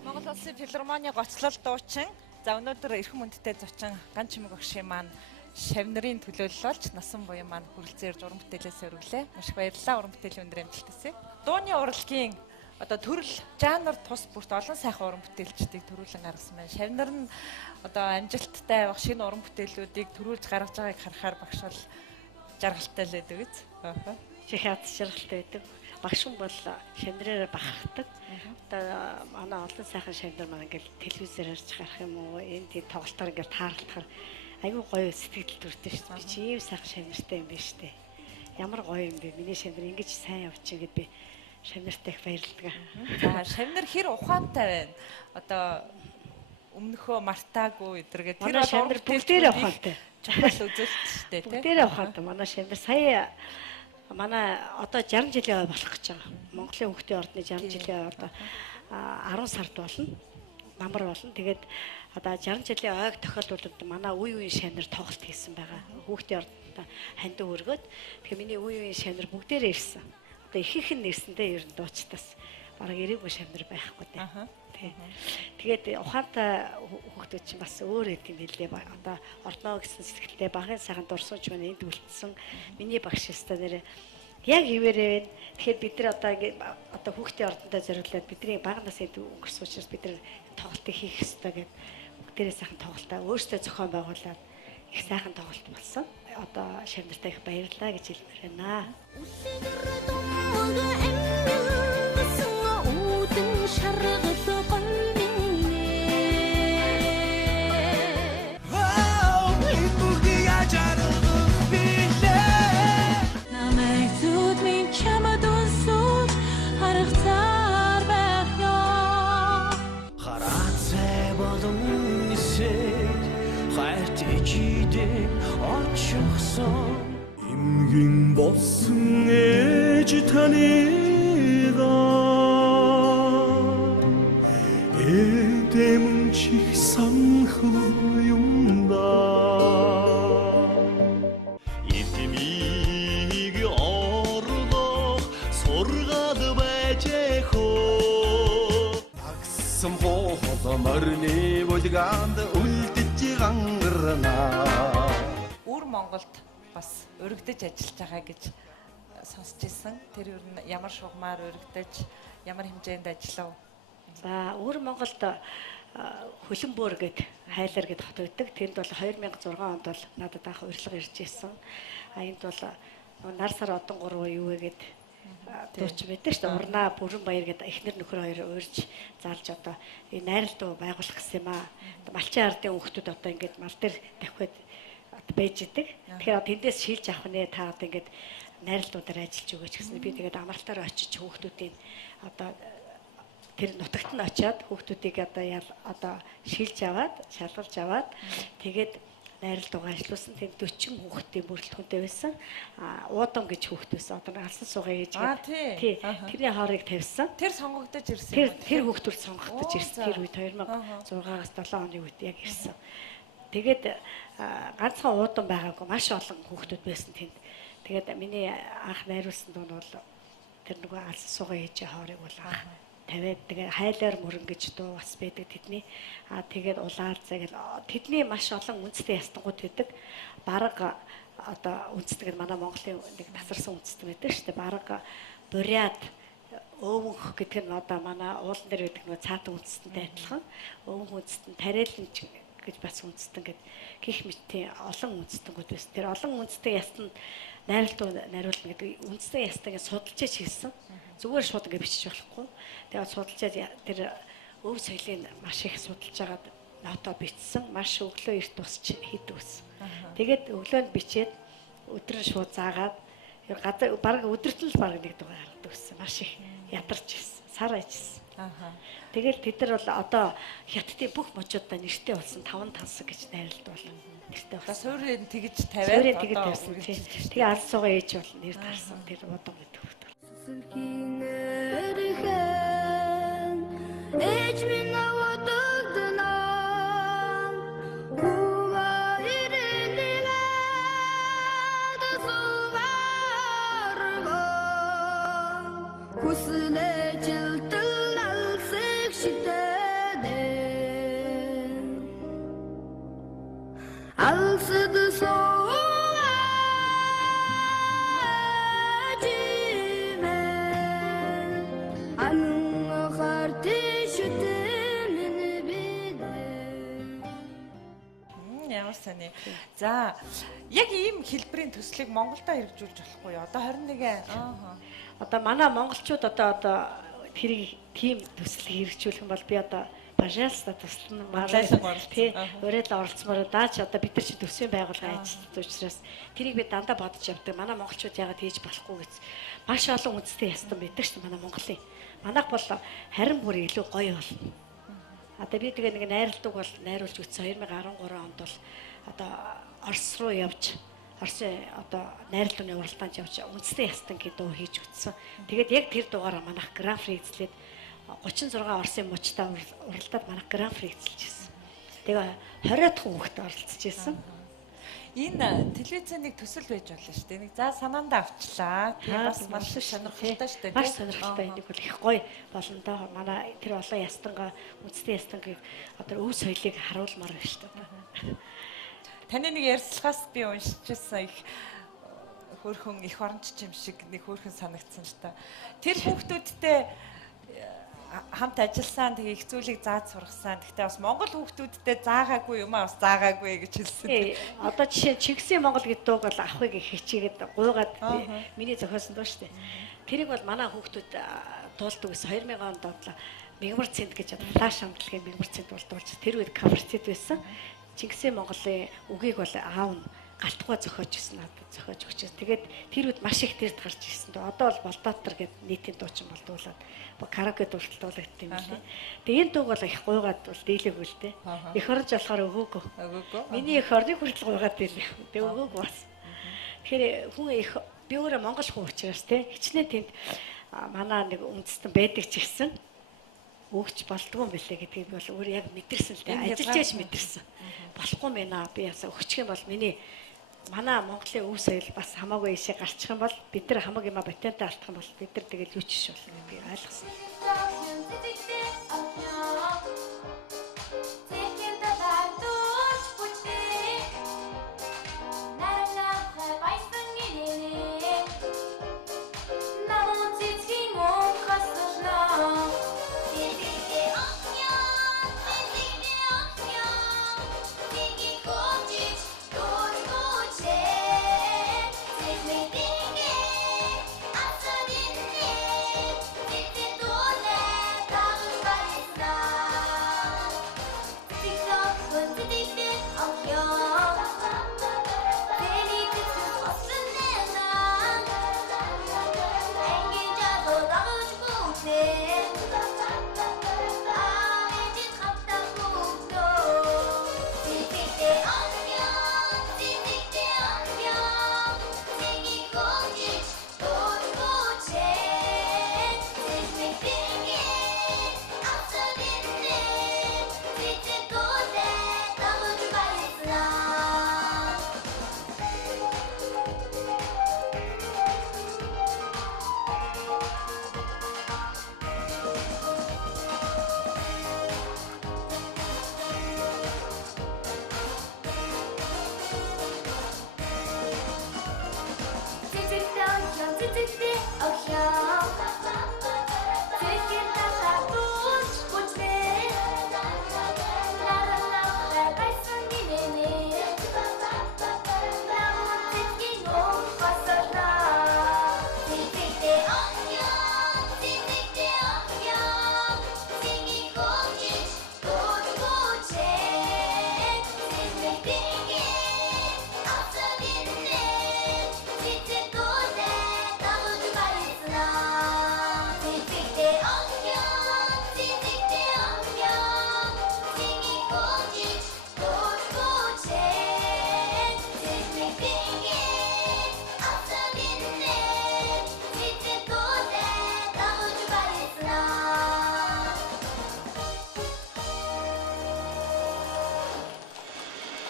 Монгол Улсын филармоны гоцлол дуучин за өнөөдөр эрхэм хүндтэй зочин Ган Чимэг багшийн маань шавнырын төлөөлөл болж насан буян маань хүрэлцээр уран бүтээлээс өргөлээ. Маш их баярлалаа уран бүтээлийн өндөр амжилт хүсье. Дууны урлагийн одоо төрөл жанр тус бүрт олон сайхан уран бүтээлчдийг төрүүлэн гаргасан байна. Шавнар нь одоо амжилттай байх шинэ уран бүтээлүүдийг төрүүлж гаргаж байгааг харахаар багш бол жаргалтай л байдаг биз? Аа. Чих яд жаргалтай байдаг. Багш бол шавнараараа бахархдаг. Одоо манай олон сайхан шавнар маань ингээл телевизээр харж гарах юм уу? Энд тийм тоглолтоор ингээл таарлахаар айгүй гоё сэтгэл төрдөө шүү дээ. Чи ийм сайхан шавнартай юм байна шүү дээ. Ямар гоё юм бэ? Миний шавнар ингэж сайн явчих гээд би шавнартай их баярлалаа. За шавнар хэр ухаантай байна. Одоо өмнөхөө мартаагүй эдэргээ тэр шавнар бүгдээрээ ухаантай. Чухал үзүүлэлт шүү дээ. Бүгдээрээ ухаантай. Манай шавнар сая манай одоо 60 жилийн ой болох гэж байгаа. Монголын хүүхдийн ордны 60 жилийн ой одоо 10 сард болно. Намар болно. Тэгээд одоо 60 жилийн ойг тохиолдолд манай үе үеийн шавнар тоглолт хийсэн байгаа. Хүүхдийн ордод хандив өргөд. Тэгэхээр миний үе үеийн шавнар бүгдээрээ ирсэн. Одоо ихийнх нь ирсэндээ ер нь дуучтаас бараг ирээгүй шавнар байхгүй дээ. Тэгээд ухаантай хүүхдүүд чинь бас өөр хэдий нэлээ одоо орноо гэсэн сэтгэлтэй багын сайхан дурсууч маань энд үлдсэн. Миний багш өстой нэрээ яг хിവэрээ вэ. Тэгэхээр бид нар одоо хүүхдийн ордондоо зориулаад бидний бага насны өнгөрсөн учраас бид нар тоглолтыг хийх ёстой гэдэг бүгдээрээ сайхан тоглолтоо өөрсдөө зохион байгуулад их сайхан тоглолт болсон. Одоо шавнартай их баярлалаа гэж хэлмээр байна. Имгэн болсон ээж таныга эдэм чих санхүү юм да эдмиг орлох сургал байж хөө агсан хоо морны булганд үлдэж гангарнаа Монголд бас өргөдөж ажиллаж байгаа гэж сонсч ирсэн. Тэр юу ямар шугамар өргөдөж, ямар хэмжээнд ажиллав? За, өөр Монголд хөлбөмбөр гээд хайлар гээд хот өгдөг. Тэнд бол 2006 онд бол надад анх урилга ирж ирсэн. Энд бол нар сар одон 3 юу вэ гээд дууч мэдээ шүү дээ. Урнаа бүрэн баяр гээд эхнэр нөхөр хоёр уурж залж одоо энэ найралтуу байгуулах гэсэн юм аа. Малчин ардын хүүхдүүд одоо ингээд мал дээр давхиад байж идэг. Тэгэхээр тэндээс шилж авах нэ та одоо ингээд найралтуудаар ажиллаж өгөөч гэсэн. Би тэгээд амралтаар очиж хүүхдүүдийн одоо тэр нутагт нь очиад хүүхдүүдийг одоо шилж аваад, шалгалж аваад тэгээд найралтуугаа ажиллуулсан. Тэнд 40 хүүхдийн бүрэлдэхүүнтэй байсан. Уудам гэж хүүхд байсан. Одоо алсан суугаа хийж тий. Тэрний хоорыг тавьсан. Тэр сонгогдож ирсэн. Тэр хүүхдүүд сонгогдож ирсэн. Тэр үед 2006-аас 7 оны үед яг ирсэн. Тэгээд ганцхан уудан байгаагүй маш олон хүүхдүүд байсан тэнд. Тэгээд миний анх найруулсан дуу нь бол тэр нөгөө алс суугаа ээжээ хоорыг бол тавиад тэгээ хайлаар мөрөнгөж дуу бас байдаг тэдний. Тэгээд улаалзаа гэл тэдний маш олон үндэстэй ястангууд байдаг. Бараг одоо үндэстэй манай Монголын нэг тасарсан үндэстэй байдаг шүү дээ. Бараг буряд өвөнх гэдэг нь одоо манай уулан дээр байдаг нөгөө цаатан үндэстэнтэй адилхан. Өвөнх үндэстэн тариалан гэж бас үндэстэн гэд гих мэтийн олон үндэстэнгүүд байсан. Тэр олон үндэстэй ястанд найруулна гэдэг үндэстэй ястагийн судалж хийсэн. Зүгээр шууд ингэ бичиж болохгүй. Тэгээд судалжаад тэр өв соёлыг маш их судалж агаад нотоо бичсэн. Маш өглөө эрт тусч хийдэг ус. Тэгээд өглөөнд бичээд өдөр нь шууд заагаад газар баг өдөрт л баг нэг дугаар гаргадаг ус. Маш их ядарч ирсэн. Сар ажилласан. Тэгэл тэд нар бол одоо хятадын бүх мужуудаа нэртэй болсон 5 тансаг гэж найруулдаг болно. Нэртэй болсон. Суурийг тэгж тавиад тэгээд тавьсан. Тэгээ алс суугаа ээж бол нэр тарсан. Тэр удаан гэдэг хөтөл. Ээж минь авадагдана Гуга ирэнэла Дасугарга Хүснэ жилтэл алсыг шитэдэ Алсад Яасан. За яг ийм хэлбэрийн төслийг Монголдо хэрэгжүүлж болохгүй юу? Одоо 21 Одоо манай монголчууд одоо тэрийг тийм төсөл хэрэгжүүлэх юм бол би одоо пожалуйста туслана тий өрөөд оролцмоор даач одоо бид нар чи төсвийн байгууллагын ажилтнууд учраас тэрийг би дандаа бодож явдаг. Манай монголчууд яагаад хийж болохгүй гэж маш олон үндэстэй ястан байдаг шүү дээ манай Монголын. Манайх бол харин бүр илүү гоё болно. Одоо би тэгээ нэг найрладаг бол найруулж үтсэн 2013 онд бол одоо Орос руу явж Орсын одоо найрлагын уралдаанд явж үндэстэй ястан гэдэг дуу хийж үтсэн. Тэгээд яг тэр дугаараа манайх гран при эзлээд 36 Оросын мужтай уралдаад манайх гран при эзэлж ирсэн. Тэгээ 20-аад хүүхэд оролцож ирсэн. Энэ телевизэн нэг төсөл байж болно шүү дээ. Нэг за санаандаа авчлаа. Тэгээ бас маш сонирхолтой шүү дээ. Маш сонирхолтой энийг бол их гоё болно доо. Манай тэр олон ястангаа үндэсний ястангийг одоо өв соёлыг харуулмаар байна шүү дээ. Таны нэг ярьцлагаас би уншижсэн их хөөрхөн их оронч юм шиг нэг хөөрхөн санагдсан л та. Тэр хүүхдүүдтэй хамт ажилласан тэгээ их зүйлийг зааж сургасан. Гэхдээ бас Монгол хүүхдүүдтэй заагаагүй юм аа бас заагаагүй гэж хэлсэн. Одоо жишээ чигсийн Монгол гэдэг дууг бол авахыг их хичээгээд гуйгаад миний зохиосон дуу шүү дээ. Тэрийг бол манай хүүхдүүд дуулдаг гэсэн 2000 онд бодлоо. Мегмар цент гэж флаш хамтлагийн мегмар цент бол дуулж тэр үед каверцэд байсан. Чигсийн Монголын үгийг бол аав нь галтгой зохиож ирсэн надад зохиож өгч. Тэгээд тэр үед маш их тэрд гарч ирсэн. Одоо бол Болдоотор гэдэг нийтийн дуучин болдуулаад караоке дуулалт болгох юм лээ. Тэгээд энэ дууг бол их гуйгаад бол дийлээгүй л дээ. Их оронж болохоор өгөөгүй. Миний их орны хүртэл гуйгаад дийлээ. Тэгээд өгөөгүй бас. Тэгэхээр хүн их би өөрөө монгол хүн учраас те хичнээн тэнд манай нэг үндэстэн байдаг ч гэсэн өгч болдгоо юм бэлээ гэдгийг би бол өөрөө яг мэдэрсэн л дээ. Ажиллаж яж мэдэрсэн. Болохгүй мэнэ би ясаа өгчих юм бол миний манай Монголын өв соёл бас хамаагүй ийшээ гарчих юм бол бид нар хамаагүй юм патентаа алдах юм бол бид нар тэгэл юу ч биш болно би ойлгосон.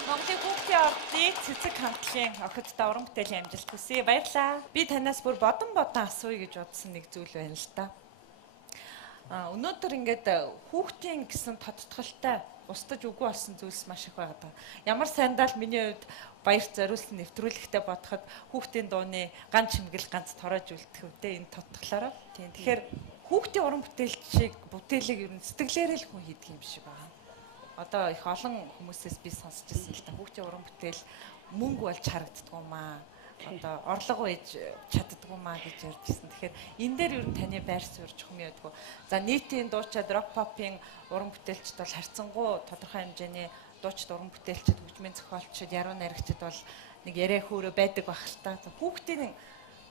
Монголын хүүхдийн ордын цэцэг хамтлагийн охидтой уран бүтээлийн амжилт хүсье. Баярлалаа. Би танаас бүр бодон асууя гэж бодсон нэг зүйл байна л да. Өнөөдөр ингээд хүүхдийн гэсэн тодтголтой устдаж үгүй болсон зүйлс маш их байгаа. Ямар сайндаа л миний хувьд баярт зориулсан нэвтрүүлэгтээ бодоход хүүхдийн дууны ганц чимгэл ганц тороож үлдэх үедээ энэ тодтголоороо. Тийм. Тэгэхээр хүүхдийн уран бүтээлийг ер нь сэтгэлээрээ л хүн хийдэг юм шиг байна. Одоо их олон хүмүүсээс би сонсч ирсэн л та хүүхдийн уран бүтээл мөнгө болж харагддаг юм аа. Одоо орлого ээж чаддаг юм аа гэж ярьж ирсэн. Тэгэхээр энэ дээр ер нь таны байр суурь чухам ядгүй. За нийтийн дуучид рок попын уран бүтээлчд бол харьцангуй тодорхой хэмжээний дуучид уран бүтээлчд, хөгжмийн зохиолчид, яруу найрагчид бол нэг яриа хөөрэ байдаг байх л та. Хүүхдийн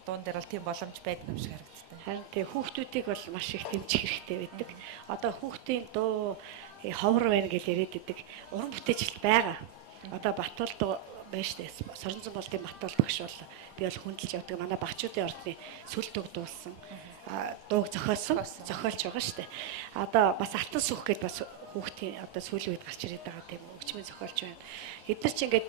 дуун дээр бол тийм боломж байдаг юм шиг харагддаг. Харин тийм хүүхдүүдийг бол маш их дэмжих хэрэгтэй байдаг. Одоо хүүхдийн дуу ховор байна гэж яриад идэг уран бүтээлчд байгаа. Одоо Батуулд байж тээ. Соронзон болдын Батуул багш бол би бол хүндэлж явдаг. Манай багчуудын ордны сүл төг дуулсан. Дууг зохиолч байгаа шүү дээ. Одоо бас Алтан сүх гэдээ бас хүүхдийн одоо сүүлийн үед гарч ирээд байгаа тийм хөгжмийн зохиолч байна. Эдгээр чинь ингээд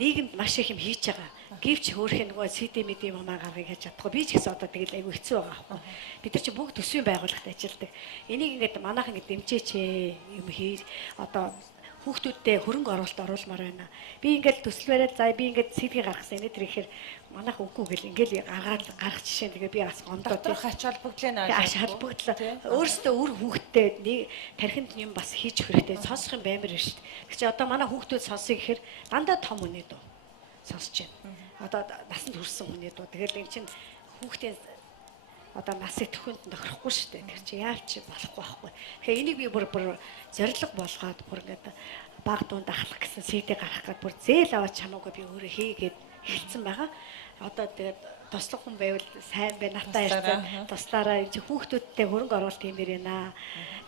нийгэмд маш их юм хийж байгаа. Гэвч хөөрхөн нөгөө CD медиа мамаа гаргыг хийж чадахгүй. Би ч гэсэн одоо тэгэл айгүй хэцүү байгаа аахгүй. Бид нар чинь бүгд төсвийн байгууллагт ажилладаг. Энийг ингээд манайхан ингээд дэмжээч юм хий. Одоо хүүхдүүдтэй хөрөнгө оруулалт оруулмаар байна. Би ингээд төсөл бариад за би ингээд CD гаргасан энэ төр ихээр манайх үгүй гэл ингээд гаргах жишээ тэгээ би бас гондоо доторх ач холбогдлын ач холбогдлоо өөрөөсөө үр хүүхдтэй нэг тархинд юм бас хийж хэрэгтэй сонсох юм баймар шүү дээ. Тэг чи одоо манай хүүхдүүд сонсъё гэхээр дандаа том үнэ дөө сонсож байна. Одоо насанд хүрсэн үнэ дөө. Тэгэл эн чинь хүүхдийн одоо нас идэхүйнд тохирохгүй шүү дээ. Тэр чи яавч болохгүй байхгүй. Тэгэхээр энийг би бүр зориг болгоод бүр ингээд баг дунд ахлах гэсэн CD гаргах гээд бүр зээл аваад чамаагүй би өөрөө хийгээд хэлсэн байгаа. Одоо тэгээд тослох хүн байвал сайн байна. Натаа ярьсан. Туслаараа энэ чи хүүхдүүдтэй хөрөнгө оруулалт хиймээр байна.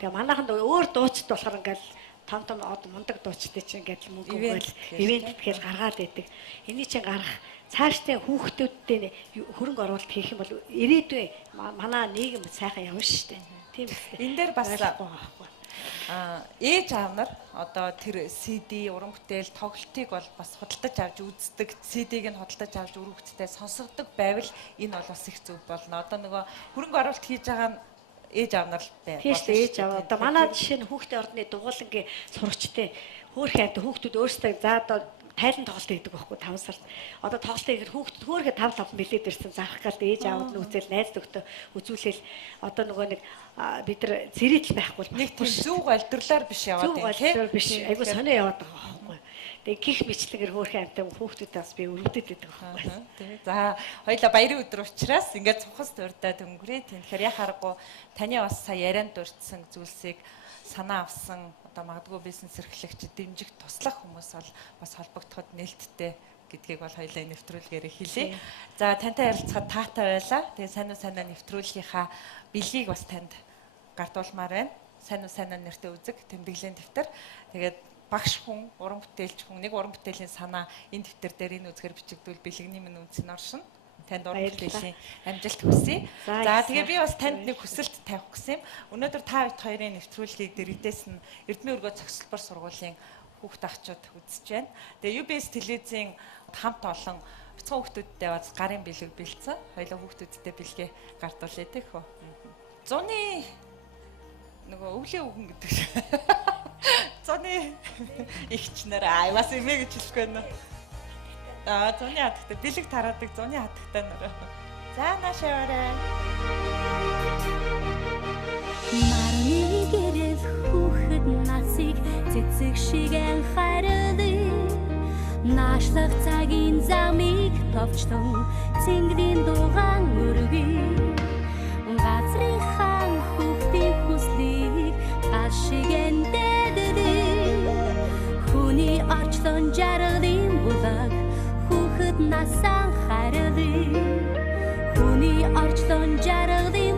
Тэгээ манайханд өөр дуучид болохоор ингээд том мундаг дуучдыг чинь ингээд мөнгө өгөөл ивент гэхэл гаргаад идэг. Эний чинь гарах цаашдын хүүхдүүдтэй хөрөнгө оруулалт хийх юм бол ирээдүйн манай нийгэм сайхан явна шүү дээ. Тийм үү. Энэ дээр бас ээж аав нар одоо тэр CD уран бүтээл тоглолтыг бол бас худалдаж авч үздэг, CD-г нь худалдаж авч өрөвдөлтөд сонсгодог байвал энэ бол бас их зөв болно. Одоо нөгөө хөрөнгө оруулалт хийж байгаа нь ээж аав нар л байна. Тийм шүү ээж аав. Одоо манай жишээ нь хүүхдийн ордны дугуулангийн сурагчтай хөөхөн хүүхдүүд өөрсдөө за одоо тайлан тоглолт хийдэг байхгүй 5 сард. Одоо тоглолт хийхээр хүүхдэд хөөхө 5 билет ирсэн зарах гал ээж аавд нь үзэл найз нөхдөд үзүүлээл одоо нөгөө нэг бид нар зэрэгэл байхгүй нэг тийм зүг альдрлаар биш яваад байна тийм биш айгу сонио яваад байгаа байхгүй. Тэгээ гих мэтлэгээр хөөхөн амтай хүүхдүүдээ бас би өрөвдөд байдаг байхгүй. Тийм. За хоёлаа баярын өдөр учраас ингээд цухас дурдаад өнгөрөө. Тэгэхээр яхаа аргагүй таны бас сая ярианд дурдсан зүйлсийг санаа авсан одоо магадгүй бизнес эрхлэгчид дэмжих туслах хүмүүс бол бас холбогдоход нээлттэй гэдгийг бол хоёлаа нэвтрүүлгээр хэлье. За тантай ярилцахад таатай байлаа. Тэгээ сайн нэвтрүүлгийнхаа бэлгийг бас танд гартуулмаар байна. Сайн нэртэй үзэг тэмдэглэлийн дэвтэр. Тэгээд багш хүн, уран бүтээлч хүн нэг уран бүтээлийн санаа энэ дэвтэр дээр энэ үзгээр бичигдвэл бэлэгний минь үнцэн оршин. Танд уран бүтээлийн амжилт хүсье. За тэгээ би бас танд нэг хүсэлт тавих гэсэн юм. Өнөөдөр та хоёрын нэвтрүүлгийг дэрэгдээс нь Эрдмийн өргөө цогцлбор сургуулийн хүүхд ахчууд үзэж байна. Тэгээ UBS телевизийн хамт олон бяцхан хүүхдүүдтэй бас гарын бэлэг бэлдсэн. Хоёулаа хүүхдүүдтэй бэлгээ гартуулъя тийм хөө. Зуны нөгөө өвлийн үгэн гэдэг шиг. Зуны ихчнэр бас эмээ гэж хэлэхгүй байна. Зуны хатагтай бэлэг тараадаг зуны хатагтай нөр. За наашаарай. Марны гэрэл хүүхэд насыг цэцэг шиг анхааралыг наашлах цагийн замыг товчлон цэнглийн дугаан өргөе газрын хаан хүүхдийн хүслийг гал шиг эндэдэг хүний орчлон жаргалын булаг хүүхэд нас анхааралыг хүний орчлон жаргалын